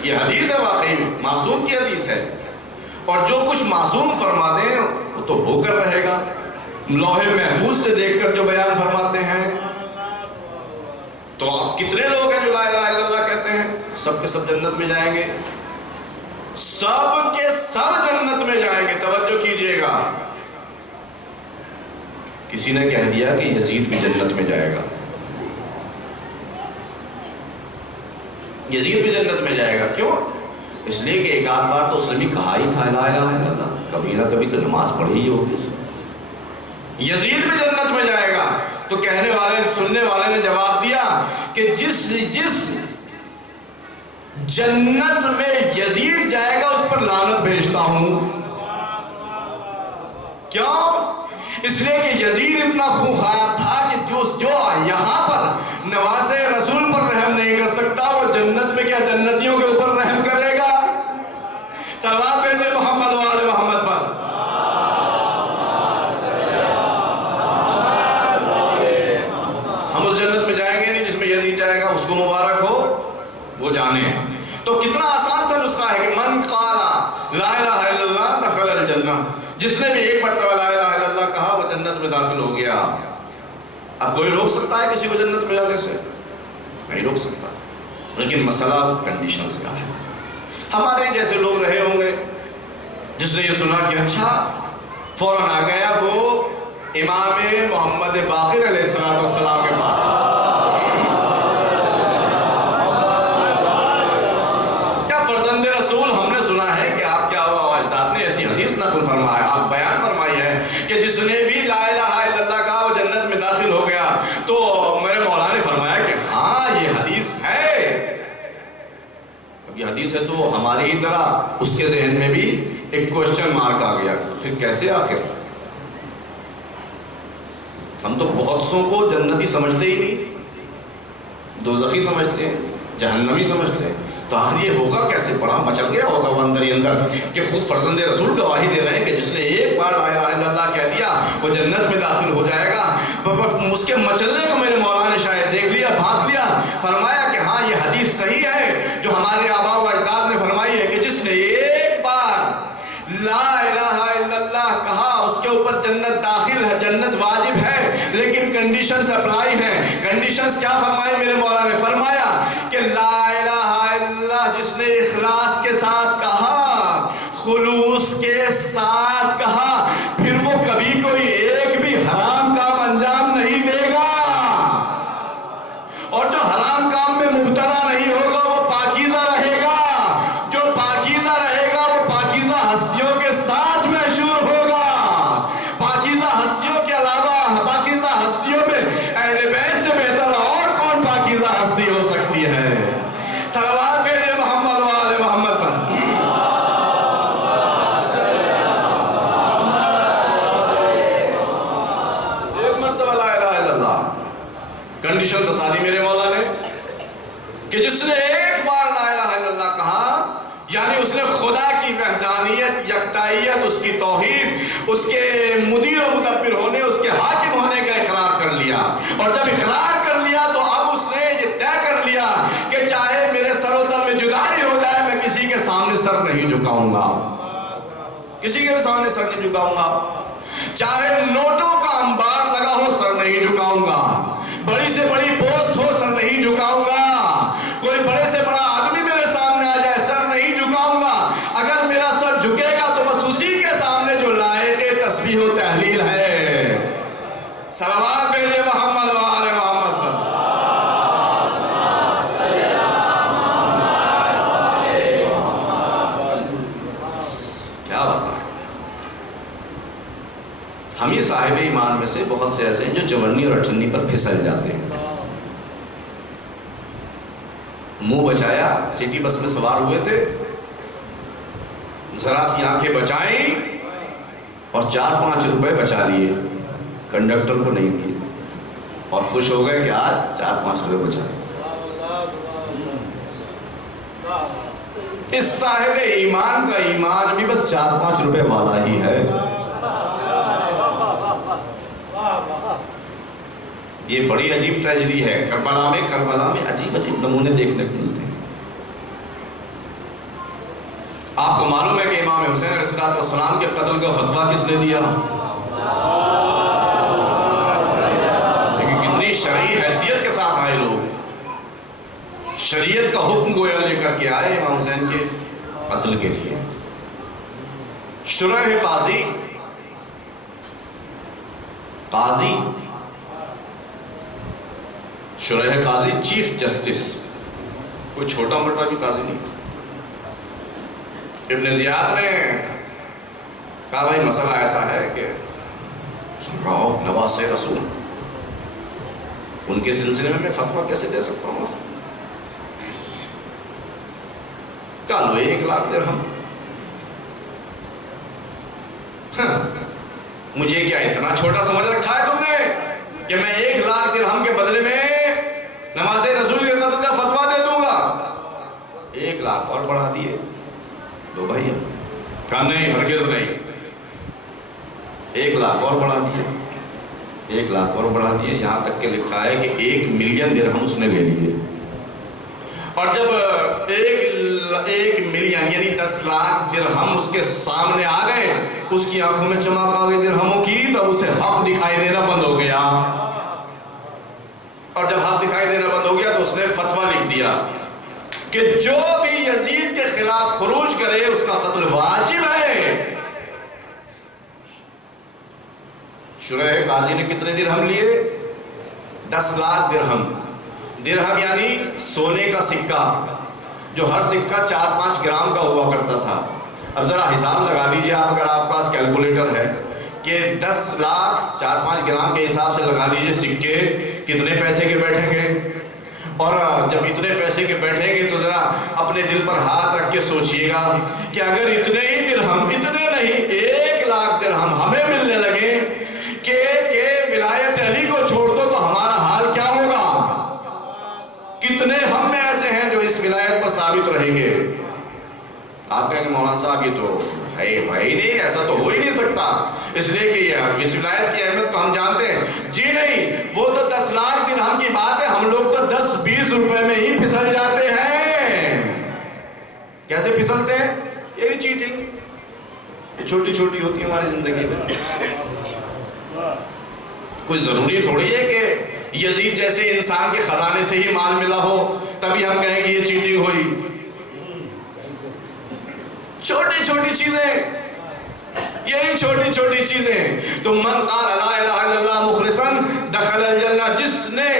یہ حدیث ہے، واقعی معصوم کی حدیث ہے، اور جو کچھ معصوم فرماتے ہیں وہ تو ہو کر رہے گا، لوح محفوظ سے دیکھ کر جو بیان فرماتے ہیں۔ تو آپ کتنے لوگ ہیں جو لا الہ الا اللہ کہتے ہیں؟ سب کے سب جنت میں جائیں گے، سب کے سب جنت میں جائیں گے۔ توجہ کیجئے گا، کسی نے کہہ دیا کہ یزید بھی جنت میں جائے گا، یزید بھی جنت میں جائے گا۔ کیوں؟ اس لیے کہ ایک آدھ بار تو اس نے بھی کہا ہی تھا لا الہ الا اللہ، کبھی نہ کبھی تو نماز پڑھی ہی ہوگی۔ یزید بھی جنت میں جائے گا۔ تو کہنے والے سننے والے نے جواب دیا کہ جس جنت میں یزید جائے گا اس پر لعنت بھیجتا ہوں۔ کیوں؟ اس لیے کہ یزید اتنا خونخوار تھا کہ جو یہاں پر نواز رسول پر رحم نہیں کر سکتا، وہ جنت میں کیا جنتیوں کے اوپر رحم کرے گا؟ صلوات بھیجے محمد وآل محمد پر۔ ہم اس جنت میں جائیں گے نہیں جس میں یزید جائے گا، اس کو مبارک ہو، وہ جانے۔ تو کتنا آسان سا نسخہ ہے کہ من قال لا الہ الا اللہ دخل الجنہ، جس نے بھی ایک مرتبہ لا الہ الا اللہ کہا وہ جنت میں داخل ہو گیا۔ اب کوئی روک سکتا ہے کسی کو جنت میں جانے سے؟ نہیں روک سکتا، لیکن مسئلہ کنڈیشنز کا ہے۔ ہمارے جیسے لوگ رہے ہوں گے جس نے یہ سنا کہ اچھا، فوراً آ گیا وہ امام محمد باقر علیہ السلام کے پاس۔ کیا فرزند رسول ہم نے سنا ہے کہ آپ کیا ہوا اجداد نے ایسی حدیث نقل فرمایا، آپ بیان فرمائی ہے کہ جس نے بھی لا الہ الا اللہ کہا وہ جنت میں داخل ہو گیا۔ تو میرے مولا نے فرمایا کہ ہاں یہ حدیث ہے۔ اب یہ حدیث ہے تو ہماری ہی طرح اس کے ذہن میں بھی ایک کوشچن مارک آ گیا، پھر کیسے آخر؟ ہم تو بہت سوں کو جنتی سمجھتے ہی نہیں، دوزخی سمجھتے ہیں، جہنمی سمجھتے ہیں، تو آخر یہ ہوگا کیسے؟ بڑا مچل گیا ہوگا وہ اندر ہی اندر کہ خود فرزند رسول گواہی دے رہے ہیں کہ جس نے ایک بار لا الہ الا اللہ کہہ دیا وہ جنت میں داخل ہو جائے گا۔ اس کے مچلنے کو میرے مولا نے شاید دیکھ لیا، بھانپ لیا، فرمایا کہ ہاں یہ حدیث صحیح ہے جو ہمارے آباء و اجداد نے فرمائی ہے کہ جس نے ایک بار لا الہ الا اللہ کہا اس کے اوپر جنت داخل ہے، جنت واجب ہے، لیکن کنڈیشنز اپلائی ہیں۔ کنڈیشنز کیا فرمائی میرے مولا نے؟ فرمایا کہ لا الہ الا اللہ جس نے اخلاص کے ساتھ کہا، خلوص کے ساتھ کہا، پھر وہ کبھی کوئی ایک بھی حرام کام انجام نہیں دے گا، اور جو حرام کام میں مبتلا نہیں ہوگا وہ پاکیزہ رہے گا، جو پاکیزہ رہے گا وہ پاکیزہ ہستیوں کے ساتھ مشہور ہوگا۔ پاکیزہ ہستیوں کے علاوہ پاکیزہ ہستیوں میں اہل بیت سے بہتر اور کون پاکیزہ ہستی ہو سکتی ہے؟ صلوات بھیجے محمد وآل محمد پر۔ ایک مرتبہ لا الہ الا اللہ کنڈیشن بتا دی میرے مولا نے کہ جس نے ایک بار لا الہ الا اللہ کہا، یعنی اس نے خدا کی وحدانیت، یکتائیت، اس کی توحید، اس کے مدیر و مدبر ہونے، اس کے حاکم ہونے کا اقرار کر لیا، اور جب اقرار کر لیا تو اب اس نے یہ طے کر لیا کہ چاہے میرے سر و تن میں جدائی ہو جائے میں کسی کے سامنے سر نہیں جھکاؤں گا، کسی کے سامنے سر نہیں جھکاؤں گا، چاہے نوٹوں کا انبار لگا ہو سر نہیں جھکاؤں گا، بڑی سے بڑی پوسٹ ہو سر نہیں جھکاؤں گا، کوئی بڑے سے بڑا آدمی میرے سامنے آ جائے سر نہیں جھکاؤں گا۔ اگر میرا سر جھکے گا تو بس اسی کے سامنے جو لائق تسبیح و تحلیل ہے۔ صلوات بھیجے محمد وآل محمد پر۔ کیا بتا، ہم ہی صاحب ایمان میں سے بہت سے ایسے ہیں جو چورنی اور اٹھنی پر پھسل جاتے ہیں۔ منہ بچایا، سٹی بس میں سوار ہوئے تھے، ذرا سی آنکھیں بچائیں اور 4-5 روپے بچا لیے، کنڈکٹر کو نہیں دیے، اور خوش ہو گئے کہ آج 4-5 روپے بچائے۔ اس صاحب ایمان کا ایمان بھی بس 4-5 روپے والا ہی ہے۔ یہ بڑی عجیب ٹریجڈی ہے کربلا میں عجیب عجیب نمونے دیکھنے کو ملتے ہیں۔ آپ کو معلوم ہے کہ امام حسین علیہ السلام کے قتل کا فتویٰ کس نے دیا؟ لیکن کتنی شرعی حیثیت کے ساتھ آئے لوگ، شریعت کا حکم گویا لے کر کے آئے امام حسین کے قتل کے لیے۔ شرح قاضی شرح قاضی چیف جسٹس، کوئی چھوٹا موٹا بھی قاضی نہیں۔ ابن زیاد نے کہا بھائی مسئلہ ایسا ہے کہ سن رہا ہوں نواز رسول، ان کے سلسلے میں فتویٰ کیسے دے سکتا ہوں؟ کہا لو 1 لاکھ درہم۔ مجھے کیا اتنا چھوٹا سمجھ رکھا ہے تم نے کہ میں 1 لاکھ درہم کے بدلے میں نماز رسول کے قتل کا فتویٰ دے دوں گا؟ 1 لاکھ اور بڑھا دیے دو بھائی۔ کہا نہیں، ہرگز نہیں، 1 لاکھ اور بڑھا دیے، 1 لاکھ اور بڑھا دیے، یہاں تک کہ لکھا ہے کہ 1 ملین درہم اس نے لے لیے۔ اور جب 1 ملین یعنی 10 لاکھ درہم اس کے سامنے آ گئے، اس کی آنکھوں میں چمک آ گئی درہموں کی، تب اسے حق دکھائی دینا بند ہو گیا۔ اور جب حق دکھائی دینا بند ہو گیا تو اس نے فتویٰ لکھ دیا کہ جو بھی یزید کے خلاف خروج کرے اس کا قتل واجب ہے۔ شرح قاضی نے کتنے درہم لیے؟ 10 لاکھ درہم۔ درہم یعنی سونے کا سکہ، جو ہر سکہ 4-5 گرام کا ہوا کرتا تھا۔ اب ذرا حساب لگا لیجئے آپ، اگر آپ پاس کیلکولیٹر ہے، کہ 10 لاکھ 4-5 گرام کے حساب سے لگا لیجئے سکے کتنے پیسے کے بیٹھیں گے۔ اور جب اتنے پیسے کے بیٹھیں گے تو ذرا اپنے دل پر ہاتھ رکھ کے سوچئے گا کہ اگر اتنے ہی درہم، اتنے نہیں 1 لاکھ درہم ہمیں ملنے لگے کہ ولایت علی کو چھوڑ دو تو ہمارا حال کیا ہوگا؟ کتنے ہم میں ایسے ہیں جو اس ولایت پر ثابت رہیں گے؟ آپ کہیں گے مولانا صاحب یہ تو ہے بھائی نہیں، ایسا تو ہو ہی نہیں سکتا، اس لیے کہ اس ولایت کی اہمیت کو ہم جانتے ہیں۔ جی نہیں، وہ تو 10 لاکھ درہم کی بات ہے، ہم لوگ تو 10-20 روپے میں ہی پھسل جاتے ہیں۔ کیسے پھسلتے ہیں؟ یہی چیٹنگ، یہ چھوٹی چھوٹی ہوتی ہے ہماری زندگی میں۔ کوئی ضروری تھوڑی ہے کہ یزید جیسے انسان کے خزانے سے ہی مال ملا ہو تبھی ہم کہیں کہ یہ چیٹنگ ہوئی۔ چھوٹی چھوٹی چیزیں، یہی چھوٹی چھوٹی چیزیں۔ تو من قال لا الہ الا اللہ مخلصا دخل الجنہ، جس نے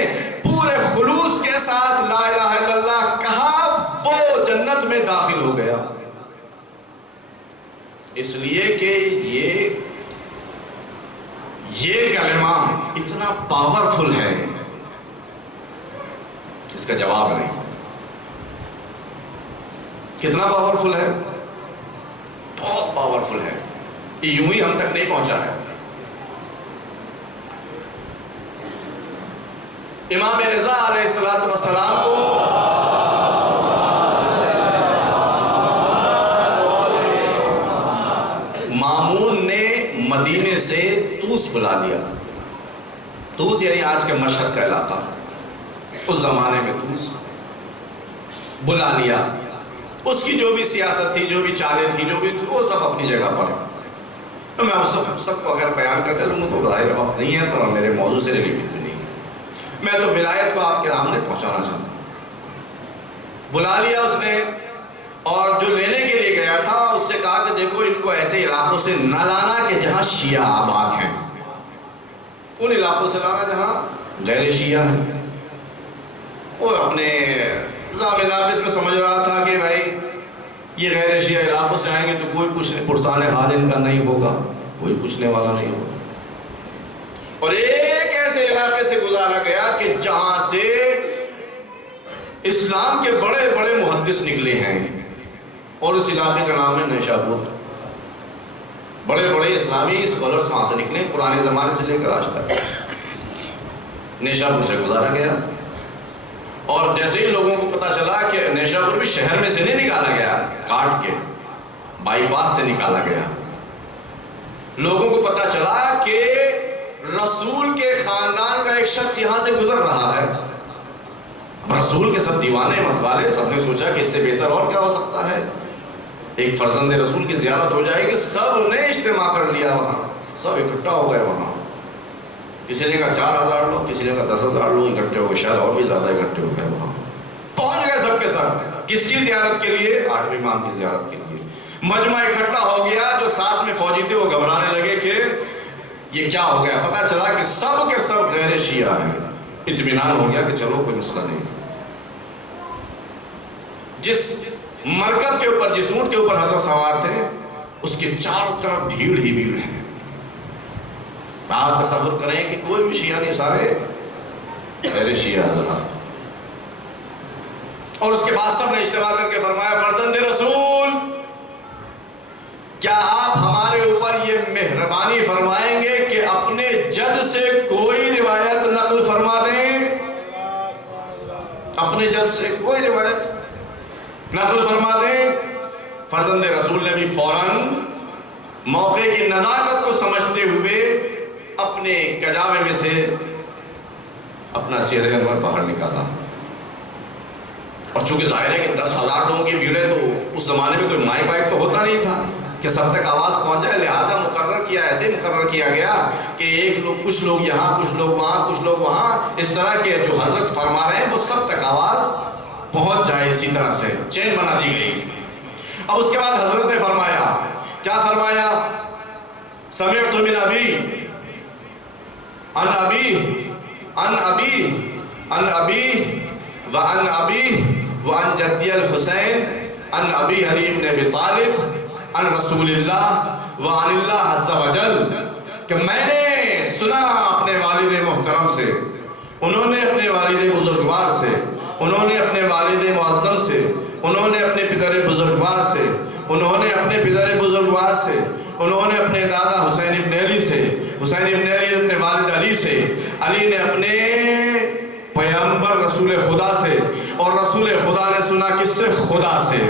پورے خلوص کے ساتھ لا الہ الا اللہ کہا وہ جنت میں داخل ہو گیا۔ اس لیے کہ یہ کلمہ اتنا پاورفل ہے، اس کا جواب نہیں۔ کتنا پاورفل ہے؟ بہت پاورفل ہے، یہ یوں ہی ہم تک نہیں پہنچا ہے۔ امام رضا علیہ السلام کو مامون نے مدینے سے طوس بلا لیا۔ طوس یعنی آج کے مشہد کا علاقہ، اس زمانے میں طوس بلا لیا۔ اس کی جو بھی سیاست تھی، جو بھی چالیں تھی، جو بھی تھی، وہ سب اپنی جگہ پر ہے۔ تو میں سب کو اگر بیان کرتے لوں تو ظاہر وقت نہیں ہے اور میرے موضوع سے ریلیٹڈ بھی نہیں ہے۔ میں تو ولایت کو آپ کے سامنے پہنچانا چاہتا ہوں۔ بلا لیا اس نے، اور جو لینے کے لیے گیا تھا اس سے کہا کہ دیکھو ان کو ایسے علاقوں سے نہ لانا کہ جہاں شیعہ آباد ہیں، ان علاقوں سے لانا جہاں غیر شیعہ ہیں۔ وہ اپنے ضامن ناقص میں سمجھ رہا تھا کہ بھائی یہ غیر شیعہ علاقوں سے آئیں گے تو کوئی پرسان حال ان کا نہیں ہوگا، کوئی پوچھنے والا نہیں ہوگا۔ اور ایک ایسے علاقے سے گزارا گیا کہ جہاں سے اسلام کے بڑے بڑے محدث نکلے ہیں، اور اس علاقے کا نام ہے نیشاپور۔ بڑے بڑے اسلامی اسکالرز وہاں سے نکلے، پرانے زمانے سے لے کر آج تک۔ نیشاپور سے گزارا گیا، اور جیسے ہی لوگوں کو پتا چلا کہ نیشاپور بھی شہر میں سے نہیں نکالا گیا، کاٹ کے بائی پاس سے نکالا گیا، لوگوں کو پتا چلا کہ رسول کے خاندان کا ایک شخص یہاں سے گزر رہا ہے. رسول کے سب دیوانے متوالے، سب نے سوچا کہ اس سے بہتر اور کیا ہو سکتا ہے، ایک فرزند رسول کی زیارت ہو جائے گی. سب نے اجتماع کر لیا، وہاں سب اکٹھا ہو گئے. وہاں کسی نے کہا 4000 لوگ، کسی نے کہا 10,000 لوگ اکٹھے ہو گئے، شاید اور بھی زیادہ اکٹھے ہو گئے. وہاں پہنچ گئے سب کے سب. کس کی زیارت کے لیے؟ 8ویں امام کی زیارت کے لیے. مجمع اکٹھا ہو گیا. جو ساتھ میں فوجی تھے وہ گھبرانے لگے کہ یہ کیا ہو گیا. پتہ چلا کہ سب کے سب غیر شیعہ ہیں. اطمینان ہو گیا کہ چلو کوئی مسئلہ نہیں. جس مرکب کے اوپر، جس اونٹ کے اوپر حضرت سوار تھے، اس کے چاروں طرف بھیڑ ہی بھیڑ ہے. آپ تصور کریں کہ کوئی بھی شیعہ نہیں، سارے غیر شیعہ حضرات. اور اس کے بعد سب نے اجتماع کر کے فرمایا فرزند رسول، کیا آپ ہمارے اوپر یہ مہربانی فرمائیں گے کہ اپنے جد سے کوئی روایت نقل فرما دیں؟ اپنے جد سے کوئی روایت نقل فرما دیں. فرزند رسول نے بھی فوراً موقع کی نزاکت کو سمجھتے ہوئے اپنے کجاوے میں سے اپنا چہرہ انور باہر نکالا. اور چونکہ ظاہر ہے کہ 10,000 لوگوں کی بھیڑ ہے، تو اس زمانے میں کوئی مائک وائک تو ہوتا نہیں تھا کہ سب تک آواز پہنچ جائے. لہٰذا مقرر کیا، ایسے مقرر کیا گیا کہ کچھ لوگ یہاں، کچھ لوگ وہاں، کچھ لوگ وہاں، اس طرح کے جو حضرت فرما رہے ہیں وہ سب تک آواز پہنچ جائے. اسی طرح سے چین بنا دی گئی. اب اس کے بعد حضرت نے فرمایا، کیا فرمایا؟ سمعت من ابی ان ابی ان ابی ان ابی وان ابی وان جدی الحسین ان ابی علی ابن ابی طالب ان رسول اللہ وعن اللہ عز و جل، کہ میں نے سنا اپنے والد محترم سے، انہوں نے اپنے والد بزرگوار سے، انہوں نے اپنے والد معظم سے، انہوں نے اپنے پدر بزرگوار سے، انہوں نے اپنے پدر بزرگوار سے، انہوں نے اپنے دادا حسین ابن علی سے، حسین ابن علی اپنے والد علی سے، علی نے اپنے پیغمبر رسول خدا سے، اور رسول خدا نے سنا کس سے؟ خدا سے.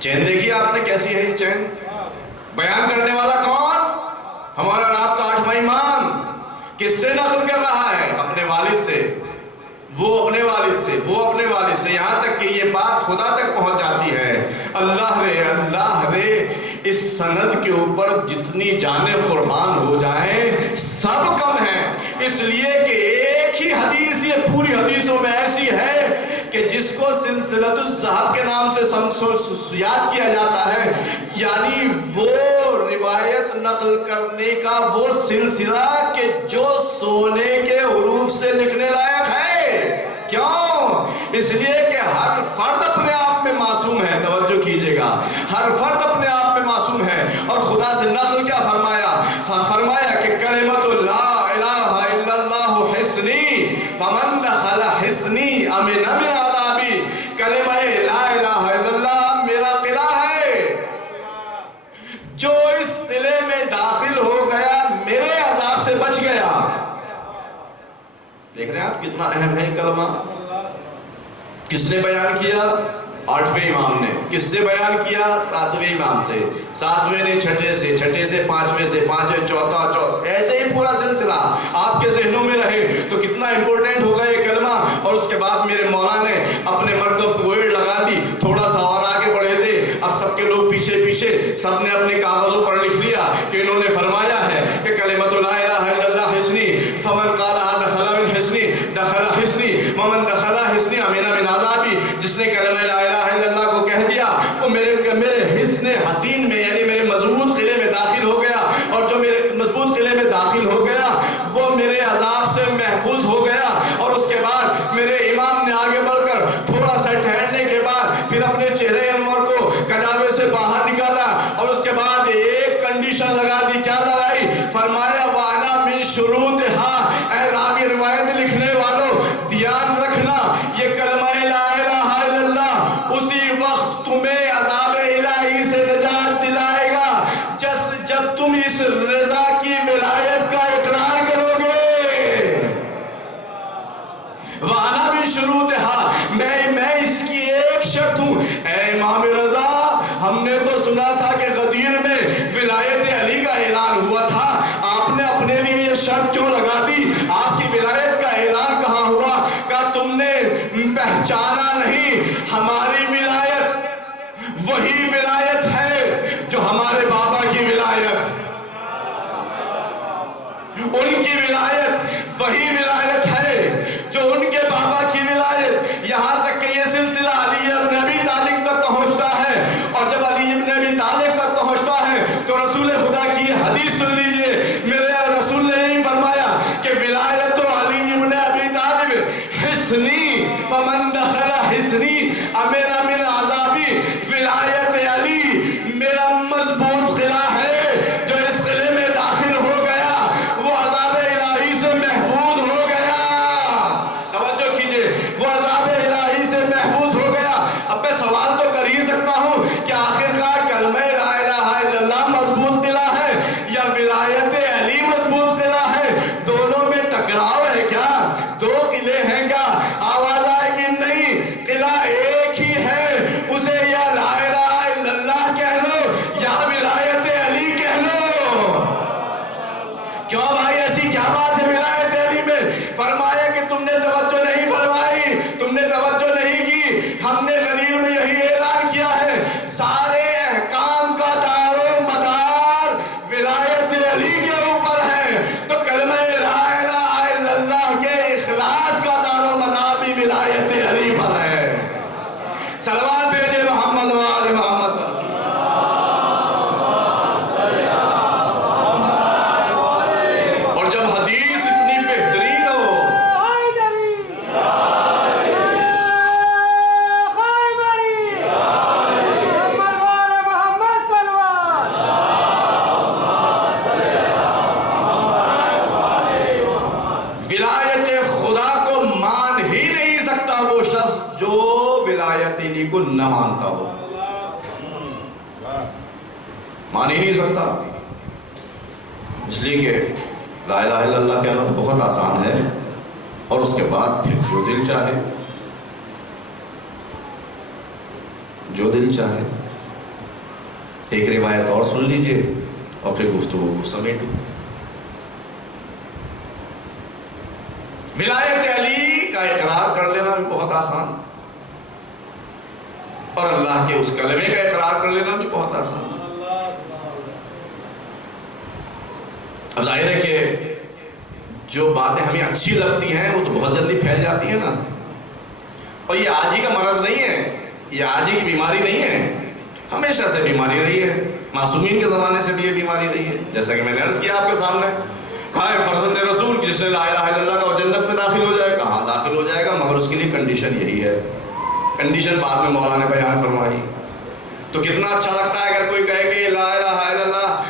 چین دیکھیے آپ نے کیسی ہے یہ چین. بیان کرنے والا کون؟ ہمارا رات کا 8واں امام. کس سے نقل کر رہا ہے؟ اپنے والد سے، وہ اپنے والد سے، وہ اپنے والد سے، یہاں تک کہ یہ بات خدا تک پہنچ جاتی ہے. اللہ رے اس سند کے اوپر جتنی جانیں قربان ہو جائیں سب کم ہیں. اس لیے کہ ایک ہی حدیث یہ پوری حدیثوں میں ایسی ہے کہ جس کو سلسلۃ الذہب کے نام سے یاد کیا جاتا ہے، یعنی وہ روایت نقل کرنے کا وہ سلسلہ کہ جو سونے کے حروف سے لکھنے لائق ہے. کیوں؟ اس لیے کہ ہر فرد اپنے آپ میں معصوم ہے. توجہ کیجئے گا، ہر فرد اپنے آپ میں معصوم ہے. اور خدا سے نقل کیا فرمایا؟ فرمایا کہ کلمۃ لا الہ الا اللہ حصنی فمن دخل حصنی امن من عذابی. کلمہ لا الہ الا اللہ میرا قلعہ ہے، جو اس قلعے میں داخل ہو گیا میرے عذاب سے بچ گیا. دیکھ رہے ہیں آپ کتنا اہم ہے کلمہ. کس نے بیان کیا؟ 8ویں امام نے. کس سے بیان کیا؟ 7ویں امام سے. 7ویں نے چھٹے سے، چھٹے سے 5ویں سے، 5ویں چوتھا، ایسے ہی پورا سلسلہ آپ کے ذہنوں میں رہے تو کتنا امپورٹنٹ ہوگا یہ کلمہ. اور اس کے بعد میرے مولا نے اپنے مرکب کو ویڑ لگا دی، تھوڑا سا اور آگے بڑھے تھے. اب سب کے لوگ پیچھے پیچھے، سب نے اپنے کاغذوں پر لکھ لیا کہ انہوں نے فرمایا ہے کہ کلمۃ لا الہ الا اللہ حصنی فمن قالها دخل من حصنی دخل حصنی ومن دخل حصنی امن من عذابی. جس نے کلمہ لا الہ الا اللہ کو کہہ دیا وہ میرے حصن حسین میں یعنی میرے مضبوط قلعے میں داخل ہو گیا، اور جو میرے مضبوط قلعے میں داخل ہو گیا وہ میرے عذاب سے محفوظ ہو گیا. اور اس کے بعد میرے امام نے آگے بڑھ کر تھوڑا سا ٹھہرنے کے بعد پھر اپنے چہرے انور کو کجاوے سے باہر نکالا، اور اس کے بعد ایک کنڈیشن لگا دی. کیا لگائی؟ فرمایا وَعَنَا مِن شُرُوطِهَا. اے راوی روایت لکھنے والوں دھیان رکھنا، یہ کلمہ لا الہ الا اللہ اسی وقت تمہیں عذاب الہی سے نجات دلائے گا جب تم اس رضا کی ولایت کا اقرار کرو گے. وَعَنَا مِن شُرُوطِهَا، میں اس کی ایک شرط ہوں. اے امام رضا، ہم نے تو سنا تھا کہ غدیر میں اپنے لیے یہ شرط کیوں لگا دی؟ آپ کی ولایت کا اعلان کہاں ہوا؟ کہا تم نے پہچانا نہیں، ہماری ولایت وہی ولایت ہے جو ہمارے بابا کی ولایت، ان کی ولایت وہی ولایت ہے جو ان کے بابا کی ولایت۔ یہاں تک کہ یہ سلسلہ علی ابن ابی طالب تک پہنچتا ہے، اور جب علی ابن ابی طالب تک پہنچتا ہے تو رسول خدا کی حدیث سن لیجئے، میرے رسول نے نہیں فرمایا کہ ولایت علی ابن ابی طالب حسنی فمن دخل حسنی امن من عذابی، ولایت علی میرا مضبوط قلعہ ہے، جو اس قلعے میں داخل ہو گیا وہ عذاب الہی سے محفوظ ہو گیا۔ توجہ کیجئے، وہ عذاب الہی سے محفوظ ہو گیا۔ اب میں سوال تو کر ہی سکتا ہوں کہ آخرکار کلمہ لا الہ الا اللہ مضبوط قلعہ ہے یا ولایت علی مضبوط قلعہ ہے؟ دونوں میں ٹکراؤ ہے کیا؟ دو قلعے ہیں کیا؟ آواز آئے کہ نہیں، قلعہ ایک ہی ہے، اسے یا لا الہ الا اللہ کہہ لو یا ولایت علی کہہ لو۔ کیوں بھائی ایسی کیا بات ہے ولایت علی میں؟ فرمایا کہ تم نے توجہ نہیں فرمائی، تم نے توجہ نہیں کی۔ ہم نے غلیل میں یہی اعلان کیا ہے، سارے احکام کا دار و مدار ولایت علی کے اوپر ہے، تو کلمہ لا الہ الا اللہ کے اخلاص کا دار و مدار بھی ولایت علی پر ہے۔ صلوات بھیجے محمد و آل محمد پر۔ اور جب حدیث اتنی بہترین ہو، ولایت خدا کو مان ہی نہیں سکتا وہ شخص جو ولایت علی کو نہ مانتا ہو، مان ہی نہیں سکتا۔ اس لیے کہ لا الہ الا اللہ کہنا تو بہت آسان ہے، اور اس کے بعد پھر جو دل چاہے، جو دل چاہے۔ ایک روایت اور سن لیجئے اور پھر گفتگو کو سمیٹو۔ ولایت علی کا اقرار کر لینا بھی بہت آسان، اور اللہ کے اس کلمے کا اقرار کر لینا بھی بہت آسان۔ اب ظاہر ہے کہ جو باتیں ہمیں اچھی لگتی ہیں وہ تو بہت جلدی پھیل جاتی ہیں نا، اور یہ آج ہی کا مرض نہیں ہے، یہ آج ہی کی بیماری نہیں ہے، ہمیشہ سے بیماری رہی ہے، معصومین کے زمانے سے بھی یہ بیماری رہی ہے۔ جیسا کہ میں نے عرض کیا آپ کے سامنے، کہا ہے فرزند رسول جس نے لا الہ الا اللہ کا وہ جنت میں داخل ہو جائے گا، ہاں داخل ہو جائے گا، مگر اس کے لیے کنڈیشن یہی ہے۔ کنڈیشن بعد میں مولا نے بیان فرمائی۔ تو کتنا اچھا لگتا ہے اگر کوئی کہے کہ لا الہ الا اللہ،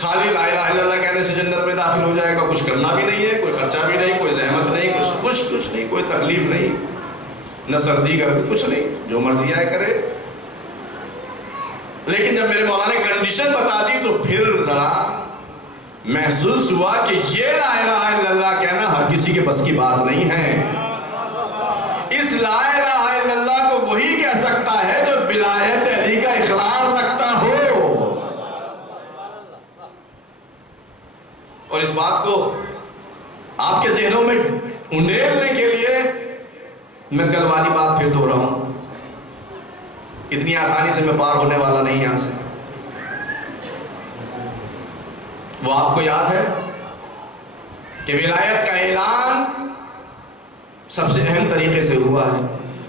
خالی لا الہ الا اللہ کہنے سے جنت میں داخل ہو جائے گا، کچھ کرنا بھی نہیں ہے، کوئی خرچہ بھی نہیں، کوئی زحمت نہیں، کچھ نہیں، کوئی تکلیف نہیں، نہ سردی گرمی، کچھ نہیں، جو مرضی آئے کرے۔ لیکن جب میرے مولا نے کنڈیشن بتا دی تو پھر ذرا محسوس ہوا کہ یہ لا الہ الا اللہ کہنا ہر کسی کے بس کی بات نہیں ہے۔ اس لا الہ الا اللہ کو وہی کہہ سکتا ہے جو ولایت علی کا اقرار رکھتا ہو۔ اور اس بات کو آپ کے ذہنوں میں انڈیلنے کے لیے میں کل والی بات پھر دہراؤں، اتنی آسانی سے میں پار ہونے والا نہیں یہاں سے۔ وہ آپ کو یاد ہے کہ ولایت کا اعلان سب سے اہم طریقے سے ہوا ہے۔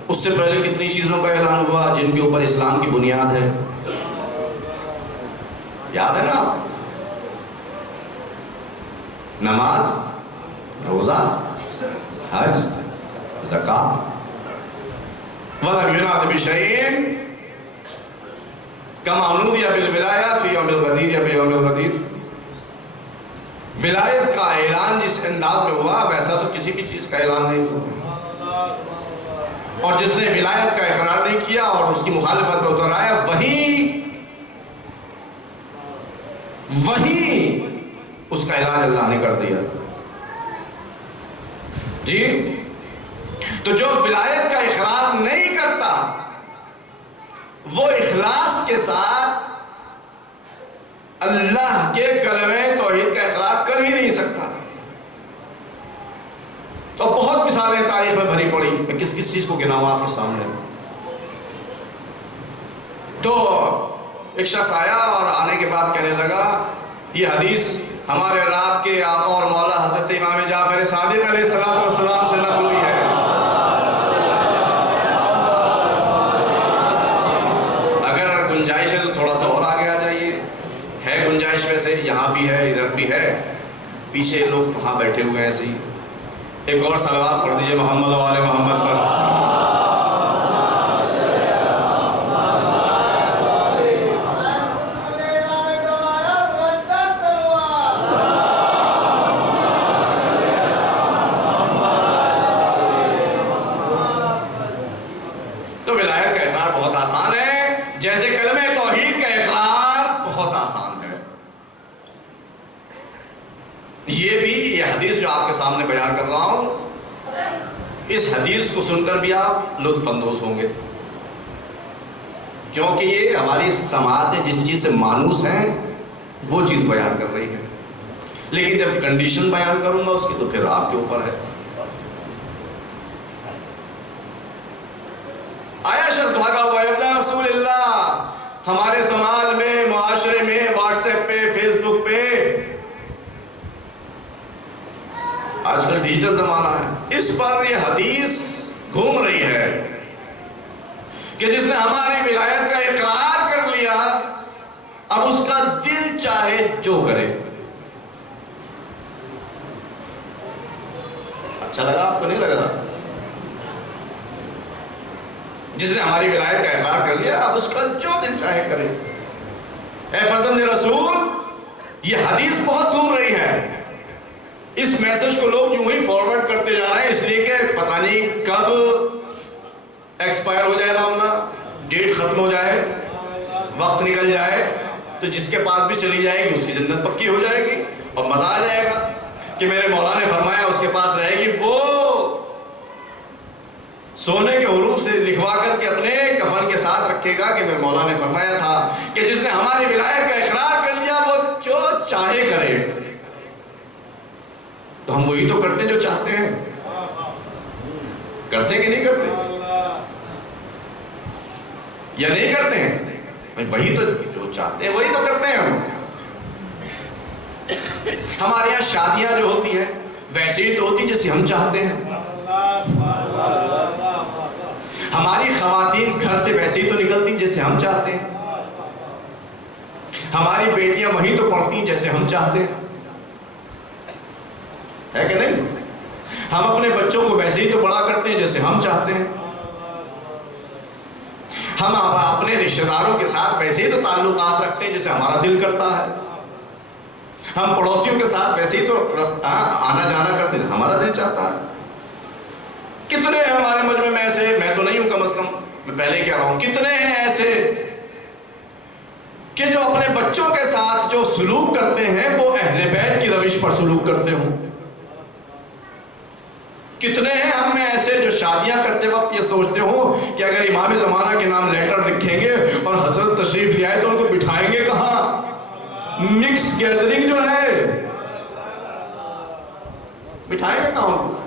اس سے پہلے کتنی چیزوں کا اعلان ہوا جن کے اوپر اسلام کی بنیاد ہے، یاد ہے نا آپ کو؟ نماز، روزہ، حج، زکوٰۃ۔ وَلَمْ يُنَادِ بِشَيْءٍ كَمَا نُودِيَ بِالْوِلَایَةِ فِي يَوْمِ الْغَدِيرِ یا بِيَوْمِ الْغَدِيرِ۔ ولایت کا اعلان جس انداز میں ہوا ویسا تو کسی بھی چیز کا اعلان نہیں ہوا، اور جس نے ولایت کا اقرار نہیں کیا اور اس کی مخالفت میں اتر آیا وہی اس کا اعلان اللہ نے کر دیا۔ جی تو جو ولایت کا اقرار نہیں کرتا وہ اخلاص کے ساتھ اللہ کے کلمے توحید کا اقرار کر ہی نہیں سکتا. اور بہت مثالیں تاریخ میں بھری پڑی، میں کس کس چیز کو گناؤں آپ کے سامنے. تو ایک شخص آیا اور آنے کے بعد کہنے لگا یہ حدیث ہمارے رات کے آقا اور مولا حضرت امام جعفر صادق علیہ السلام سے نقل ہوئی ہے. اگر گنجائش ہے تو تھوڑا سا اور آگے آ جائیے. ہے گنجائش ویسے یہاں بھی ہے ادھر بھی ہے، پیچھے لوگ وہاں بیٹھے ہوئے ہیں ایسے ہی. ایک اور صلوات پڑھ دیجئے محمد و آل محمد پر. تو ولایت کا اقرار بہت آسان ہے، جیسے کلمہ توحید کا اقرار بہت آسان ہے. یہ حدیث جو آپ کے سامنے بیان کر رہا ہوں، اس حدیث کو سن کر بھی آپ لطف اندوز ہوں گے، کیونکہ یہ ہماری سماعتیں جس چیز سے مانوس ہیں وہ چیز بیان کر رہی ہے. لیکن جب کنڈیشن بیان کروں گا اس کی تو پھر آپ کے اوپر ہے. آیا شخص بھاگا ہوا ہے اپنا رسول اللہ، ہمارے سماج میں، معاشرے میں، واٹس ایپ پہ، فیس بک پہ، آج کل ڈیجیٹل زمانہ ہے، اس پر یہ حدیث گھوم رہی ہے کہ جس نے ہماری ولایت کا اقرار کر لیا اب اس کا دل چاہے جو کرے. اچھا لگا آپ کو؟ نہیں لگ رہا؟ جس نے ہماری ولایت کا اقرار کر لیا اب اس کا جو دل چاہے کرے. اے فرزند رسول، یہ حدیث بہت گھوم رہی ہے. اس میسج کو لوگ یوں ہی فارورڈ کرتے جا رہے ہیں، اس لیے کہ پتہ نہیں کب ایکسپائر ہو جائے معاملہ، ڈیٹ ختم ہو جائے، وقت نکل جائے تو جس کے پاس بھی چلی جائے گی اس کی جنت پکی ہو جائے گی اور مزہ آ جائے گا کہ میرے مولا نے فرمایا اس کے پاس رہے گی. وہ سونے کے حروف سے لکھوا کر کے اپنے کفن کے ساتھ رکھے گا کہ میرے مولا نے فرمایا تھا کہ جس نے ہماری ولایت کا اقرار کر لیا وہ جو چاہے کرے. تو ہم وہی تو کرتے جو چاہتے ہیں، کرتے کہ نہیں کرتے؟ یا نہیں کرتے ہیں؟ وہی تو جو چاہتے ہیں وہی تو کرتے ہیں ہم. ہمارے یہاں شادیاں جو ہوتی ہیں ویسے ہی تو ہوتی جیسے ہم چاہتے ہیں. ہماری خواتین گھر سے ویسے ہی تو نکلتی جیسے ہم چاہتے ہیں. ہماری بیٹیاں وہیں تو پڑھتی جیسے ہم چاہتے ہیں، ہے کہ نہیں؟ ہم اپنے بچوں کو ویسے ہی تو بڑا کرتے ہیں جیسے ہم چاہتے ہیں. ہم اپنے رشتہ داروں کے ساتھ ویسے ہی تو تعلقات رکھتے ہیں جیسے ہمارا دل کرتا ہے. ہم پڑوسیوں کے ساتھ ویسے ہی تو آنا جانا کرتے ہیں ہمارا دل چاہتا ہے. کتنے ہیں ہمارے مجمع میں ایسے، میں تو نہیں ہوں کم از کم، میں پہلے کہہ رہا ہوں، کتنے ہیں ایسے کہ جو اپنے بچوں کے ساتھ جو سلوک کرتے ہیں وہ اہل بیت کی روش پر سلوک کرتے ہوں. کتنے ہیں ہم میں ایسے جو شادیاں کرتے وقت یہ سوچتے ہوں کہ اگر امام زمانہ کے نام لیٹر لکھیں گے اور حضرت تشریف لے آئے تو ان کو بٹھائیں گے کہاں؟ مکس گیدرنگ جو ہے بٹھائیں گے کہاں ان کو؟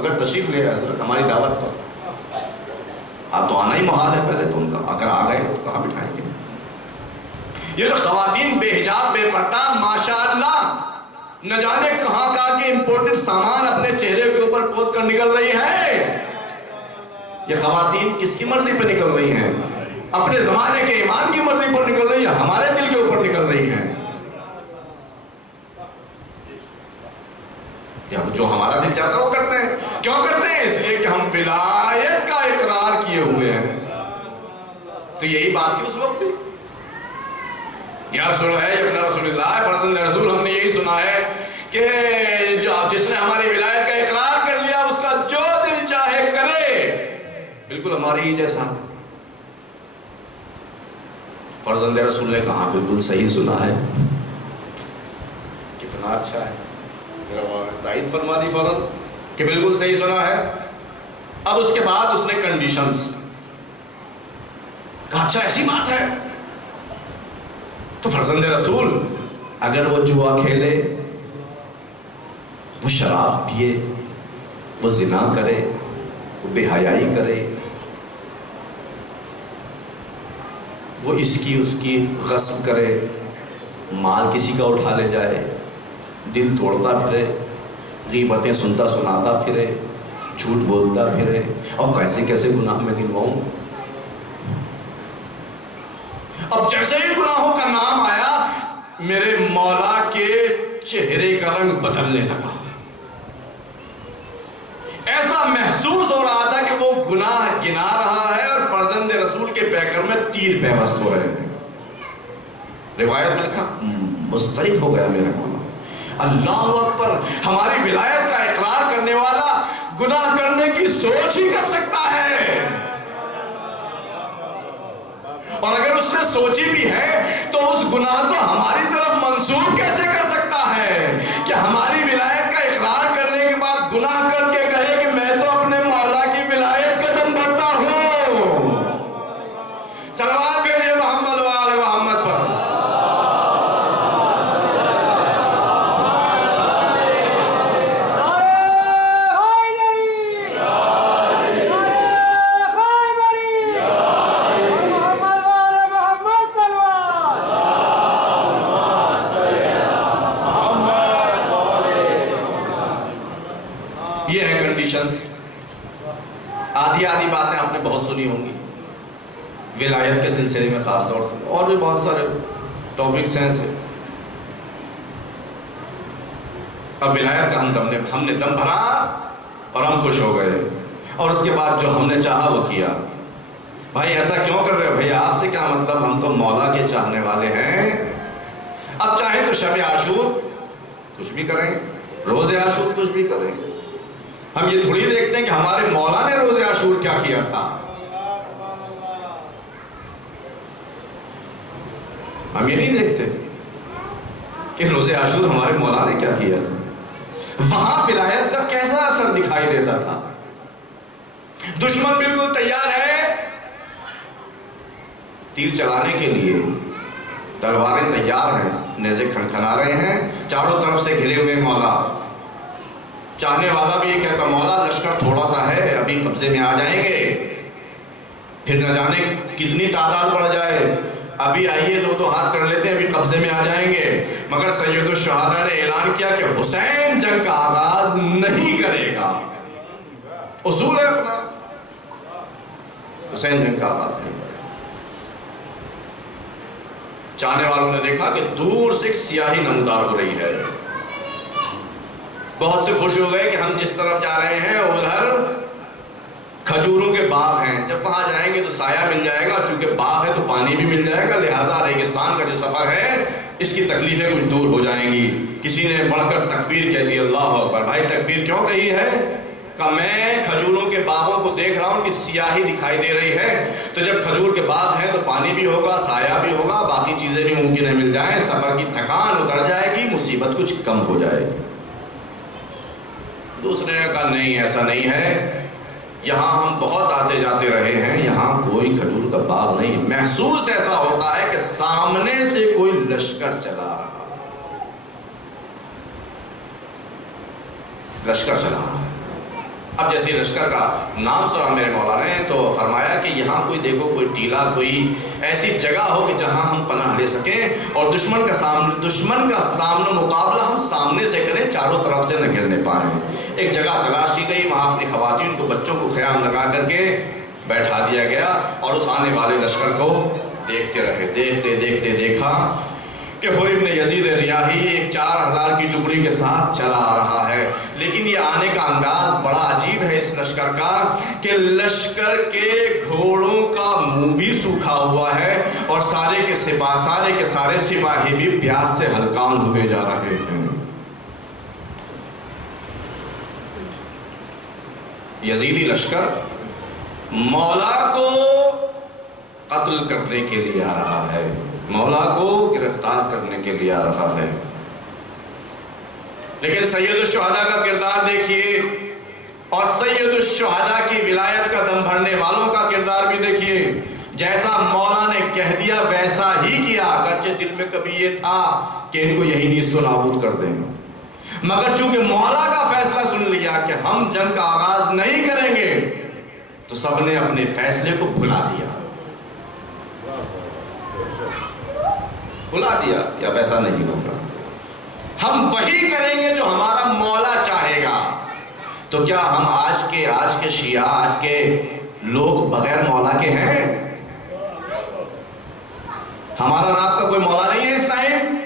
اگر تشریف لے آئے حضرت ہماری دعوت پر، اب تو آنا ہی محال ہے پہلے تو ان کا، اگر آ گئے تو کہاں بٹھائیں گے؟ یہ جو خواتین بے حجاب بے پردہ ماشاءاللہ نہ جانے کہاں کہاں کے امپورٹڈ سامان اپنے چہرے کے اوپر پوت کر نکل رہی ہے. یہ خواتین کس کی مرضی پہ نکل رہی ہیں؟ اپنے زمانے کے امام کی مرضی پر نکل رہی ہیں، ہمارے دل کے اوپر نکل رہی ہیں. جو ہمارا دل چاہتا ہے وہ کرتے ہیں. کیوں کرتے ہیں؟ اس لیے کہ ہم ولایت کا اقرار کیے ہوئے ہیں. تو یہی بات تھی اس وقت بھی، یا رسول ہے ابن رسول اللہ، فرزند رسول، ہم نے یہی سنا ہے کہ جس نے ہماری ولایت کا اقرار کر لیا اس کا جو دل چاہے کرے. بالکل ہماری ہی جیسا. فرزند رسول نے کہا بالکل صحیح سنا ہے. کتنا اچھا ہے، تائید فرما دی فوراً کہ بالکل صحیح سنا ہے. اب اس کے بعد اس نے کنڈیشنز کہا. اچھا ایسی بات ہے؟ تو فرزند رسول اگر وہ جوا کھیلے، وہ شراب پیے، وہ زنا کرے، وہ بے حیائی کرے، وہ اس کی غصب کرے، مال کسی کا اٹھا لے جائے، دل توڑتا پھرے، غیبتیں سنتا سناتا پھرے، جھوٹ بولتا پھرے، اور کیسے کیسے گناہ میں گنواؤں۔ اب جیسے ہی گناہوں کا نام آیا، میرے مولا کے چہرے کا رنگ بدلنے لگا۔ ایسا محسوس ہو رہا تھا کہ وہ گناہ گنا رہا ہے اور فرزند رسول کے پیکر میں تیر پیوست ہو رہے ہیں۔ روایت میں لکھا مضطرب ہو گیا میرا مولا۔ اللہ اکبر، ہماری ولایت کا اقرار کرنے والا گناہ کرنے کی سوچ ہی کر سکتا ہے، اور اگر اس نے سوچی بھی ہے تو اس گناہ کو ہماری طرف منسوب کیسے کر سکتا ہے کہ ہماری ولایت کا اقرار کرنے کے بعد گناہ کر کے کہے کہ میں تو اپنے مولا کی ولایت کا دم بھرتا ہوں۔ صلوات بھیجیے محمد و آل محمد پر۔ یہ ہیں کنڈیشنز۔ آدھی باتیں آپ نے بہت سنی ہوں گی ولایت کے سلسلے میں، خاص طور سے، اور بھی بہت سارے ٹاپکس ہیں ایسے۔ اب ولایت کا ہم نے دم بھرا اور ہم خوش ہو گئے، اور اس کے بعد جو ہم نے چاہا وہ کیا۔ بھائی ایسا کیوں کر رہے ہو؟ بھائی آپ سے کیا مطلب، ہم تو مولا کے چاہنے والے ہیں۔ اب چاہیں تو شب عاشور کچھ بھی کریں، روز عاشور کچھ بھی کریں، ہم یہ تھوڑی دیکھتے ہیں کہ ہمارے مولا نے روز عاشور کیا کیا تھا۔ ہم یہ نہیں دیکھتے کہ روز عاشور ہمارے مولا نے کیا کیا تھا، وہاں ولایت کا کیسا اثر دکھائی دیتا تھا۔ دشمن بالکل تیار ہے تیر چلانے کے لیے، تلواریں تیار ہیں، نیزے کھنکھنا رہے ہیں، چاروں طرف سے گھرے ہوئے مولا۔ چاہنے والا بھی یہ کہتا مولا لشکر تھوڑا سا ہے، ابھی قبضے میں آ جائیں گے، پھر نہ جانے کتنی تعداد بڑھ جائے، ابھی آئیے دو ہاتھ کر لیتے ہیں، ابھی قبضے میں آ جائیں گے۔ مگر سید الشہداء نے اعلان کیا کہ حسین جنگ کا آغاز نہیں کرے گا۔ اصول ہے اپنا، حسین جنگ کا آغاز نہیں کرے گا۔ چاہنے والوں نے دیکھا کہ دور سے سیاہی نمودار ہو رہی ہے، بہت سے خوش ہو گئے کہ ہم جس طرف جا رہے ہیں ادھر کھجوروں کے باغ ہیں، جب وہاں جائیں گے تو سایہ مل جائے گا، چونکہ باغ ہے تو پانی بھی مل جائے گا، لہٰذا ریگستان کا جو سفر ہے اس کی تکلیفیں کچھ دور ہو جائیں گی۔ کسی نے بڑھ کر تکبیر کہہ دی، اللہ اکبر۔ بھائی تکبیر کیوں کہی ہے؟ کہ میں کھجوروں کے باغوں کو دیکھ رہا ہوں کہ سیاہی دکھائی دے رہی ہے، تو جب کھجور کے باغ ہیں تو پانی بھی ہوگا، سایہ بھی ہوگا، باقی چیزیں بھی ممکن ہے مل جائیں، سفر کی تھکان اتر جائے گی، مصیبت کچھ کم ہو جائے گی۔ دوسرے نے کہا نہیں ایسا نہیں ہے، یہاں ہم بہت آتے جاتے رہے ہیں، یہاں کوئی کھجور کا باغ نہیں۔ محسوس ایسا ہوتا ہے کہ سامنے سے کوئی لشکر چلا رہا ہے، لشکر چلا رہا ہے۔ اب جیسے لشکر کا نام سنا میرے مولا نے تو فرمایا کہ یہاں کوئی دیکھو، کوئی ٹیلا، کوئی ایسی جگہ ہو کہ جہاں ہم پناہ لے سکیں اور دشمن کا سامنا مقابلہ ہم سامنے سے کریں، چاروں طرف سے نہ گرنے پائیں۔ ایک جگہ تلاش کی گئی، وہاں اپنی خواتین کو، بچوں کو خیام لگا کر کے بیٹھا دیا گیا، اور اس آنے والے لشکر کو دیکھتے رہے۔ دیکھتے دیکھتے دیکھا کہ حر ابن یزید ریاحی ایک 4000 کی ٹکڑی کے ساتھ چلا آ رہا ہے، لیکن یہ آنے کا انداز بڑا عجیب ہے اس لشکر کا کہ لشکر کے گھوڑوں کا منہ بھی سوکھا ہوا ہے، اور سارے کے سارے سپاہی بھی پیاس سے ہلکان ہوئے جا رہے ہیں۔ یزیدی لشکر مولا کو قتل کرنے کے لیے آ رہا ہے، مولا کو گرفتار کرنے کے لیے آ رہا ہے۔ لیکن سید الشہداء کا کردار دیکھیے، اور سید الشہداء کی ولایت کا دم بھرنے والوں کا کردار بھی دیکھیے۔ جیسا مولا نے کہہ دیا ویسا ہی کیا، اگرچہ دل میں کبھی یہ تھا کہ ان کو یہی نیست و نابود کر دیں، مگر چونکہ مولا کا فیصلہ سن لیا کہ ہم جنگ کا آغاز نہیں کریں گے، تو سب نے اپنے فیصلے کو بھلا دیا کہ اب ایسا نہیں ہوگا، ہم وہی کریں گے جو ہمارا مولا چاہے گا۔ تو کیا ہم آج کے شیعہ، آج کے لوگ بغیر مولا کے ہیں؟ ہمارا رات کا کوئی مولا نہیں ہے اس ٹائم؟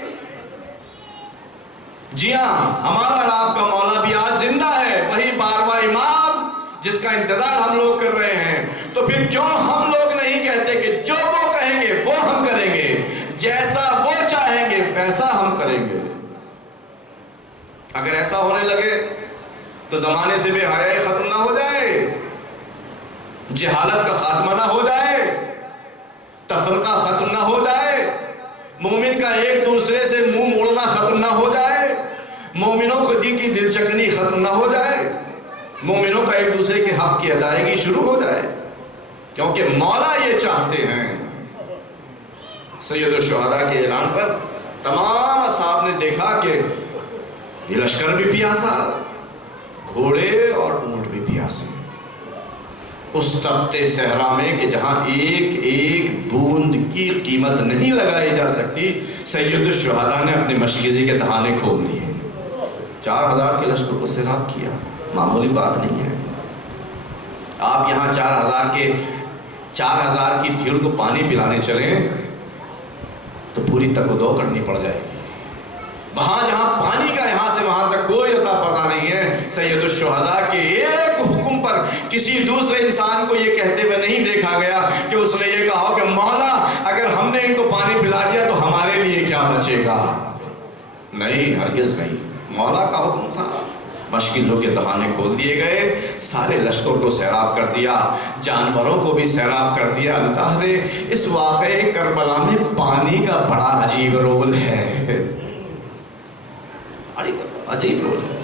جی ہاں، ہمارا رات کا مولا بھی آج زندہ ہے، وہی 12واں امام جس کا انتظار ہم لوگ کر رہے ہیں۔ تو پھر کیوں ہم لوگ نہیں کہتے کہ جو وہ کہیں گے وہ ہم کریں گے، جیسا وہ چاہیں گے ویسا ہم کریں گے؟ اگر ایسا ہونے لگے تو زمانے سے بے حیائی ختم نہ ہو جائے، جہالت کا خاتمہ نہ ہو جائے، تفرقہ ختم نہ ہو جائے، مومن کا ایک دوسرے سے منہ موڑنا ختم نہ ہو جائے، مومنوں کو دی کی دل شکنی ختم نہ ہو جائے، مومنوں کا ایک دوسرے کے حق کی ادائیگی شروع ہو جائے، کیونکہ مولا یہ چاہتے ہیں۔ سید الشہداء کے اعلان پر تمام اصحاب نے دیکھا کہ یہ لشکر بھی پیاسا، گھوڑے اور اونٹ بھی پیاسے، اس تپتے صحرا میں کہ جہاں ایک ایک بوند کی قیمت نہیں لگائی جا سکتی، سید الشہداء نے اپنے مشکیزی کے دہانے کھول دیے، 4000 کے لشکر کو سیراب کیا، معمولی بات نہیں ہے۔ آپ یہاں 4000 کی بھیڑ کو پانی پلانے چلیں تو پوری تک و دو کرنی پڑ جائے گی، وہاں جہاں پانی کا یہاں سے وہاں تک کوئی اتا پتہ نہیں ہے۔ سید الشہداء کے ایک حکم پر کسی دوسرے انسان کو یہ کہتے ہوئے نہیں دیکھا گیا کہ اس نے یہ کہا کہ مولا اگر ہم نے ان کو پانی پلا دیا تو ہمارے لیے کیا بچے گا؟ نہیں، ہرگز نہیں، مولا کا حکم تھا۔ مشکیزوں کے دہانے کھول دیے گئے، سارے لشکر کو سیراب کر دیا، جانوروں کو بھی سیراب کر دیا۔ اللہ نے اس واقعے کربلا میں پانی کا بڑا عجیب رول ہے، عجیب رول ہے۔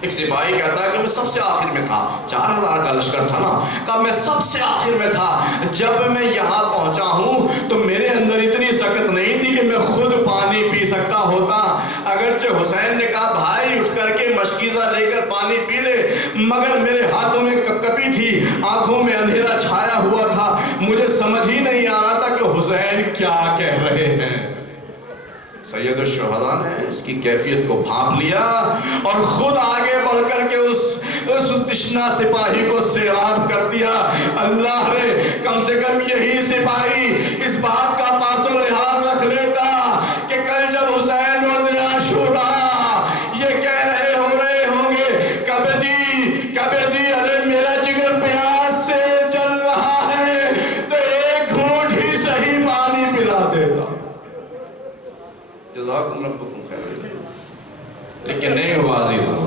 ایک سپاہی کہتا ہے کہ میں سب سے آخر میں تھا، 4000 کا لشکر تھا نا، کہا میں سب سے آخر میں تھا، جب میں یہاں پہنچا ہوں تو میرے اندر اتنی سکت نہیں تھی کہ میں خود پانی پی سکتا ہوتا، اگرچہ حسین نے کہا بھائی اٹھ کر کے مشکیزہ لے کر پانی پی لے، مگر میرے ہاتھوں میں کپکپی تھی، آنکھوں میں اندھیرا چھایا ہوا تھا، مجھے سمجھ ہی نہیں آ رہا تھا کہ حسین کیا کہہ رہے ہیں۔ سید الشہداء نے اس کی کیفیت کو بھانپ لیا اور خود آگے بڑھ کر کے اس تشنا سپاہی کو سیراب کر دیا۔ اللہ نے کم سے کم یہی سپاہی اس بات کا پاس و لحاظ رکھ لیتا کہ کل جب حسین روز عاشوراء یہ کہہ رہے ہوں گے کبدی ارے میرا جگر پیاس سے جل رہا ہے، تو ایک گھونٹ ہی صحیح پانی پلا دیتا۔ جزاکم ربکم خیر، لیکن نہیں ہوا عزیزو،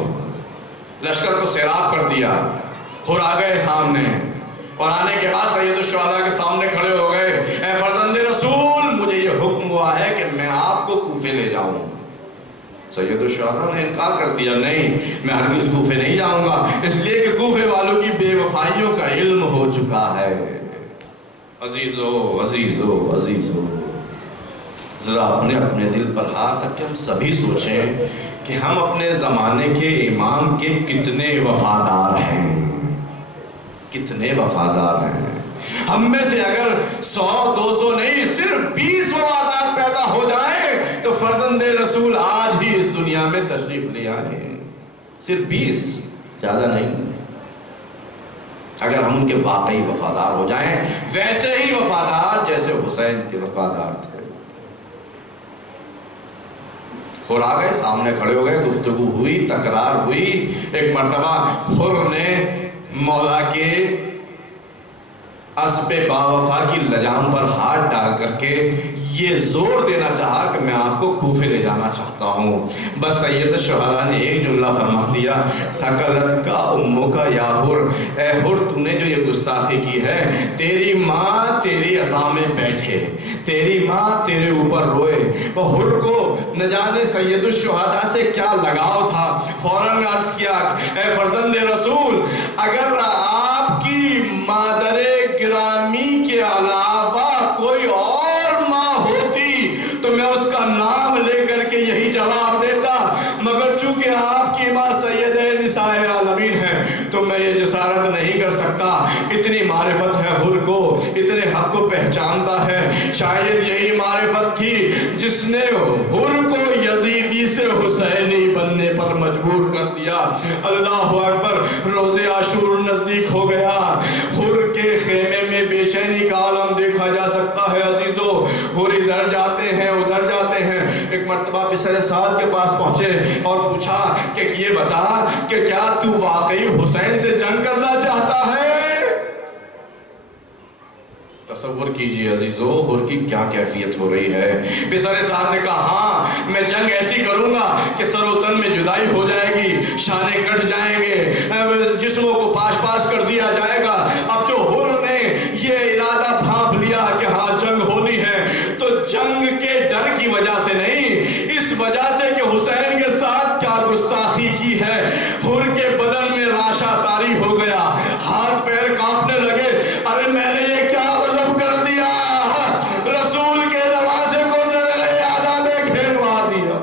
لشکر کو سیراب کر دیا، اور آ گئے سامنے، اور آنے کے بعد سید الشہداء کے سامنے کھڑے ہو گئے، اے فرزند رسول مجھے یہ حکم ہوا ہے کہ میں آپ کو کوفے لے جاؤں۔ سید الشہداء نے انکار کر دیا، نہیں میں ہرگز کوفے نہیں جاؤں گا، اس لیے کہ کوفے والوں کی بے وفائیوں کا علم ہو چکا ہے۔ عزیزو ذرا اپنے دل پر ہاتھ رکھ کے ہم سبھی سوچیں کہ ہم اپنے زمانے کے امام کے کتنے وفادار ہیں، کتنے وفادار ہیں۔ ہم میں سے اگر 100-200 نہیں صرف 20 وفادار پیدا ہو جائیں تو فرزند رسول آج ہی اس دنیا میں تشریف لے آئے، صرف 20، زیادہ نہیں۔ اگر ہم ان کے واقعی وفادار ہو جائیں، ویسے ہی وفادار جیسے حسین کے وفادار تھے۔ اور آ گئے، سامنے کھڑے ہو گئے، گفتگو ہوئی، تکرار ہوئی۔ ایک مرتبہ حر نے مولا کے اسب باوفا کی لجام پر ہاتھ ڈال کر کے یہ زور دینا چاہا کہ میں آپ کو کوفے لے جانا چاہتا ہوں۔ بس سید الشہداء نے ایک جملہ فرما دیا، ثقلت کا امو کا یا حر، اے حر تو نے جو یہ گستاخی کی ہے، تیری ماں تیری عزا میں بیٹھے، تیری ماں تیرے اوپر روئے۔ وہ حر کو نہ جانے سید الشہداء سے کیا لگاؤ تھا، فوراً عرض کیا، اے فرزند رسول اگر آپ کی مادر گرامی کے علاوہ تو میں یہ جسارت نہیں کر سکتا. اتنی معرفت ہے حر کو, اتنے حق کو پہچانتا ہے. شاید یہی معرفت تھی جس نے حر کو یزیدی سے حسینی بننے پر مجبور کر دیا. اللہ اکبر. روز عاشور نزدیک ہو گیا. حر کے خیمے میں بے چینی کا عالم دیکھا جا سکتا ہے عزیزو. حر ادھر جاتے ہیں ادھر جاتے ہیں. ایک مرتبہ بسر سعد کے پاس پہنچے اور پوچھا کہ یہ بتا کہ کیا تو واقعی حسین سے جنگ کرنا چاہتا ہے؟ تصور کیجئے عزیزو حر کی کیا کیفیت ہو رہی ہے. بسر سعد نے کہا ہاں میں جنگ ایسی کروں گا کہ سر و تن میں جدائی ہو جائے گی, شانے کٹ جائیں گے, جسموں کو پاش پاش کر دیا جائے گا. اب جو حر نے یہ ارادہ بھانپ لیا کہ ہاں جنگ ہونی ہے, تو جنگ کے ڈر کی وجہ سے نہیں, اس وجہ سے کہ حسین کے ساتھ کیا گستاخی کی ہے. حر کے بدن میں راشا طاری ہو گیا, ہاتھ پیر کانپنے لگے. ارے میں نے یہ کیا غضب کر دیا, رسول کے نواسے کو نرے یادہ میں گھیروا دیا.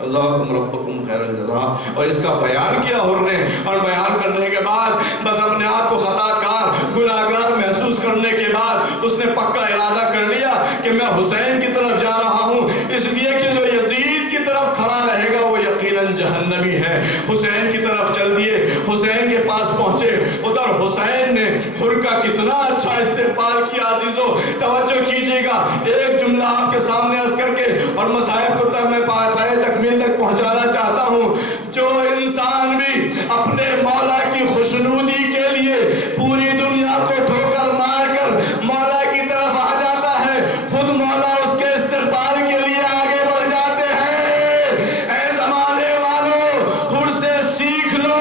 جزاکم ربکم خیر الجزا. اور اس کا بیان کیا حر نے, اور بیان کرنے کے بعد بس اپنے آپ کو خطا کار گناہگار محسوس کرنے کے بعد اس نے پکا ارادہ کر لیا کہ میں حسین کی طرف جا رہا ہوں, اس لیے کہ جو یزید کی طرف کھڑا رہے گا وہ یقیناً جہنمی ہے. حسین کی طرف چل دیے, حسین کے پاس پہنچے. ادھر حسین نے حر کا کتنا اچھا استقبال کیا عزیزو. توجہ کیجئے گا, ایک جملہ آپ کے سامنے عرض کر کے اور مسائل کو تک میں پائے تکمیل تک پہنچانا چاہتا ہوں. جو انسان بھی اپنے مولا کی خوشنودی کے لیے پوری دنیا کو ٹھوکر مار کر مولا کی طرف آ جاتا ہے, خود مولا اس کے استقبال کے لیے آگے بڑھ جاتے ہیں. اے زمانے والوں, حر سے سیکھ لو,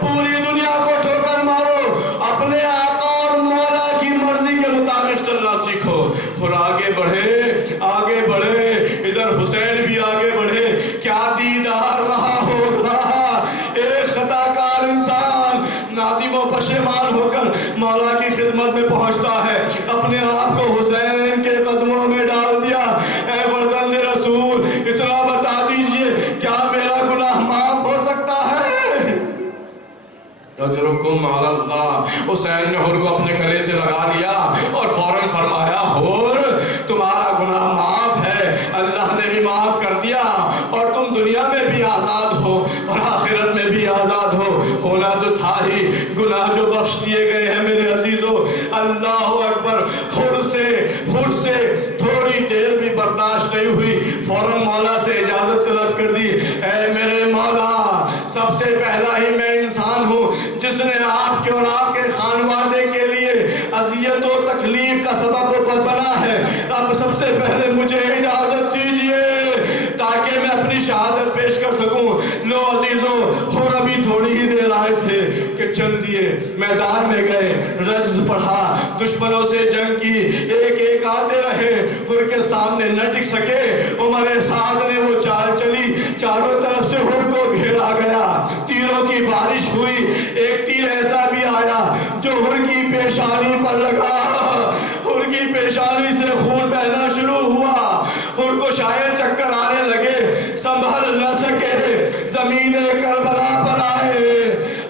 پوری دنیا کو ٹھوکر مارو, اپنے آقا اور مولا کی مرضی کے مطابق چلنا سیکھو. حر آگے بڑھے آگے بڑھے, ادھر حسین بھی آگے بڑھے. کیا دیدار رہا ہوگا, ایک خطا کار انسان نادم و پشیمان ہو کر مولا کی خدمت میں پہنچتا ہے, اپنے آپ کو حسین کے قدموں میں ڈال دیا. اے فرزند رسول, اتنا بتا دیجئے کیا میرا گناہ معاف ہو سکتا ہے؟ اجرکم علی اللہ. حسین نے حر کو اپنے گلے سے لگا لیا اور فوراً فرمایا حر تمہارا گناہ معاف ہے, اللہ نے بھی معاف کر دیا, اور تم دنیا میں بھی آزاد ہو اور آخرت میں بھی آزاد ہو. ہونا تو تھا ہی, گناہ جو بخش دیے گئے ہیں میرے عزیزو. اللہ اکبر. حر سے تھوڑی دیر بھی برداشت نہیں ہوئی, فوراً مولا سے اجازت طلب کر دی. اے میرے مولا, سب سے پہلا ہی میں انسان ہوں جس نے آپ کے اور آپ کے خانوادے کے لیے اذیت و تکلیف کا سبب بنا ہے. اب سب سے پہلے مجھے اجازت دیجئے تاکہ میں اپنی شہادت پیش کر سکوں. لو عزیزو, حر ابھی تھوڑی ہی دیر آئے تھے کہ چل دیے, میدان میں گئے, رجز پڑھا, دشمنوں سے جنگ کی, ایک ایک آتے رہے, حر کے سامنے نہ ٹک سکے. عمر سعد نے وہ چال چلی, چاروں طرف سے حر کو گھیرا گیا, تیروں کی بارش ہوئی. ایک تیر ایسا بھی آیا جو حر کی پیشانی پر لگا, حر کی پیشانی سے خون بہنا شروع ہوا. حر کو شاید چکر آنے لگے, سنبھل نہ سکے, زمین کربلا پر آئے,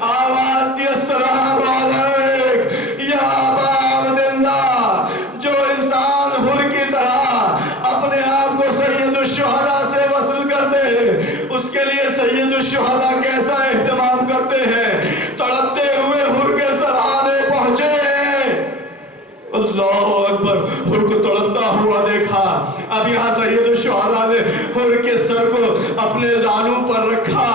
آواز دی السلام علیک یا ابا عبداللہ. جو انسان حر کی طرح اپنے آپ کو سید الشہداء سے وصل کر دے, اس کے لیے سید الشہداء کیسا اہتمام کرتے ہیں. تڑپتے ہوئے حر کے سرانے پہنچے. اللہ اکبر. حر کو تڑپتا ہوا دیکھا. اب یہاں سید الشہداء نے حر کے سر کو اپنے زانوں پر رکھا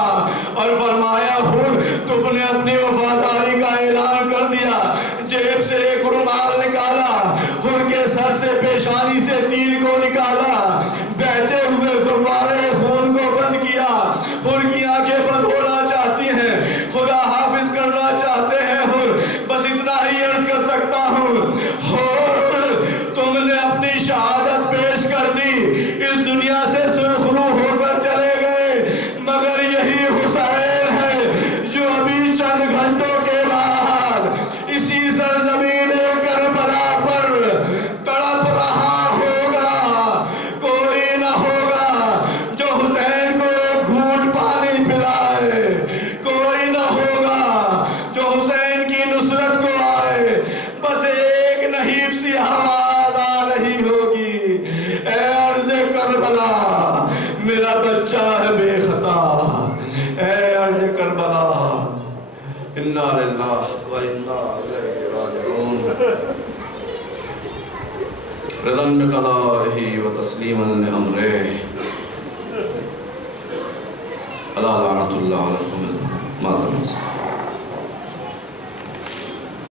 اور فرمایا حر تم نے اپنی وفاداری کا اعلان کر دیا. جیب سے ایک رومال نکالا, حر کے سر سے پیشانی سے تیر کو نکالا, بہتے ہوئے فوارے خون کو بند کیا. حر کی آنکھیں بند ہونا چاہتی ہیں, خدا حافظ کرنا چاہتے ہیں حر. بس اتنا ہی عرض کر سکتا ہوں, حر تم نے اپنی شہادت پیش کر دی, اس دنیا سے سرخرو ہو کر چلے گئے, مگر یہی حسین ہے جو ابھی چند گھنٹوں ارض کربلا انا للہ و انا الیہ راجعون رضا بقضائہ و تسلیما لامرہ الا لعنۃ اللہ علیکم ماتم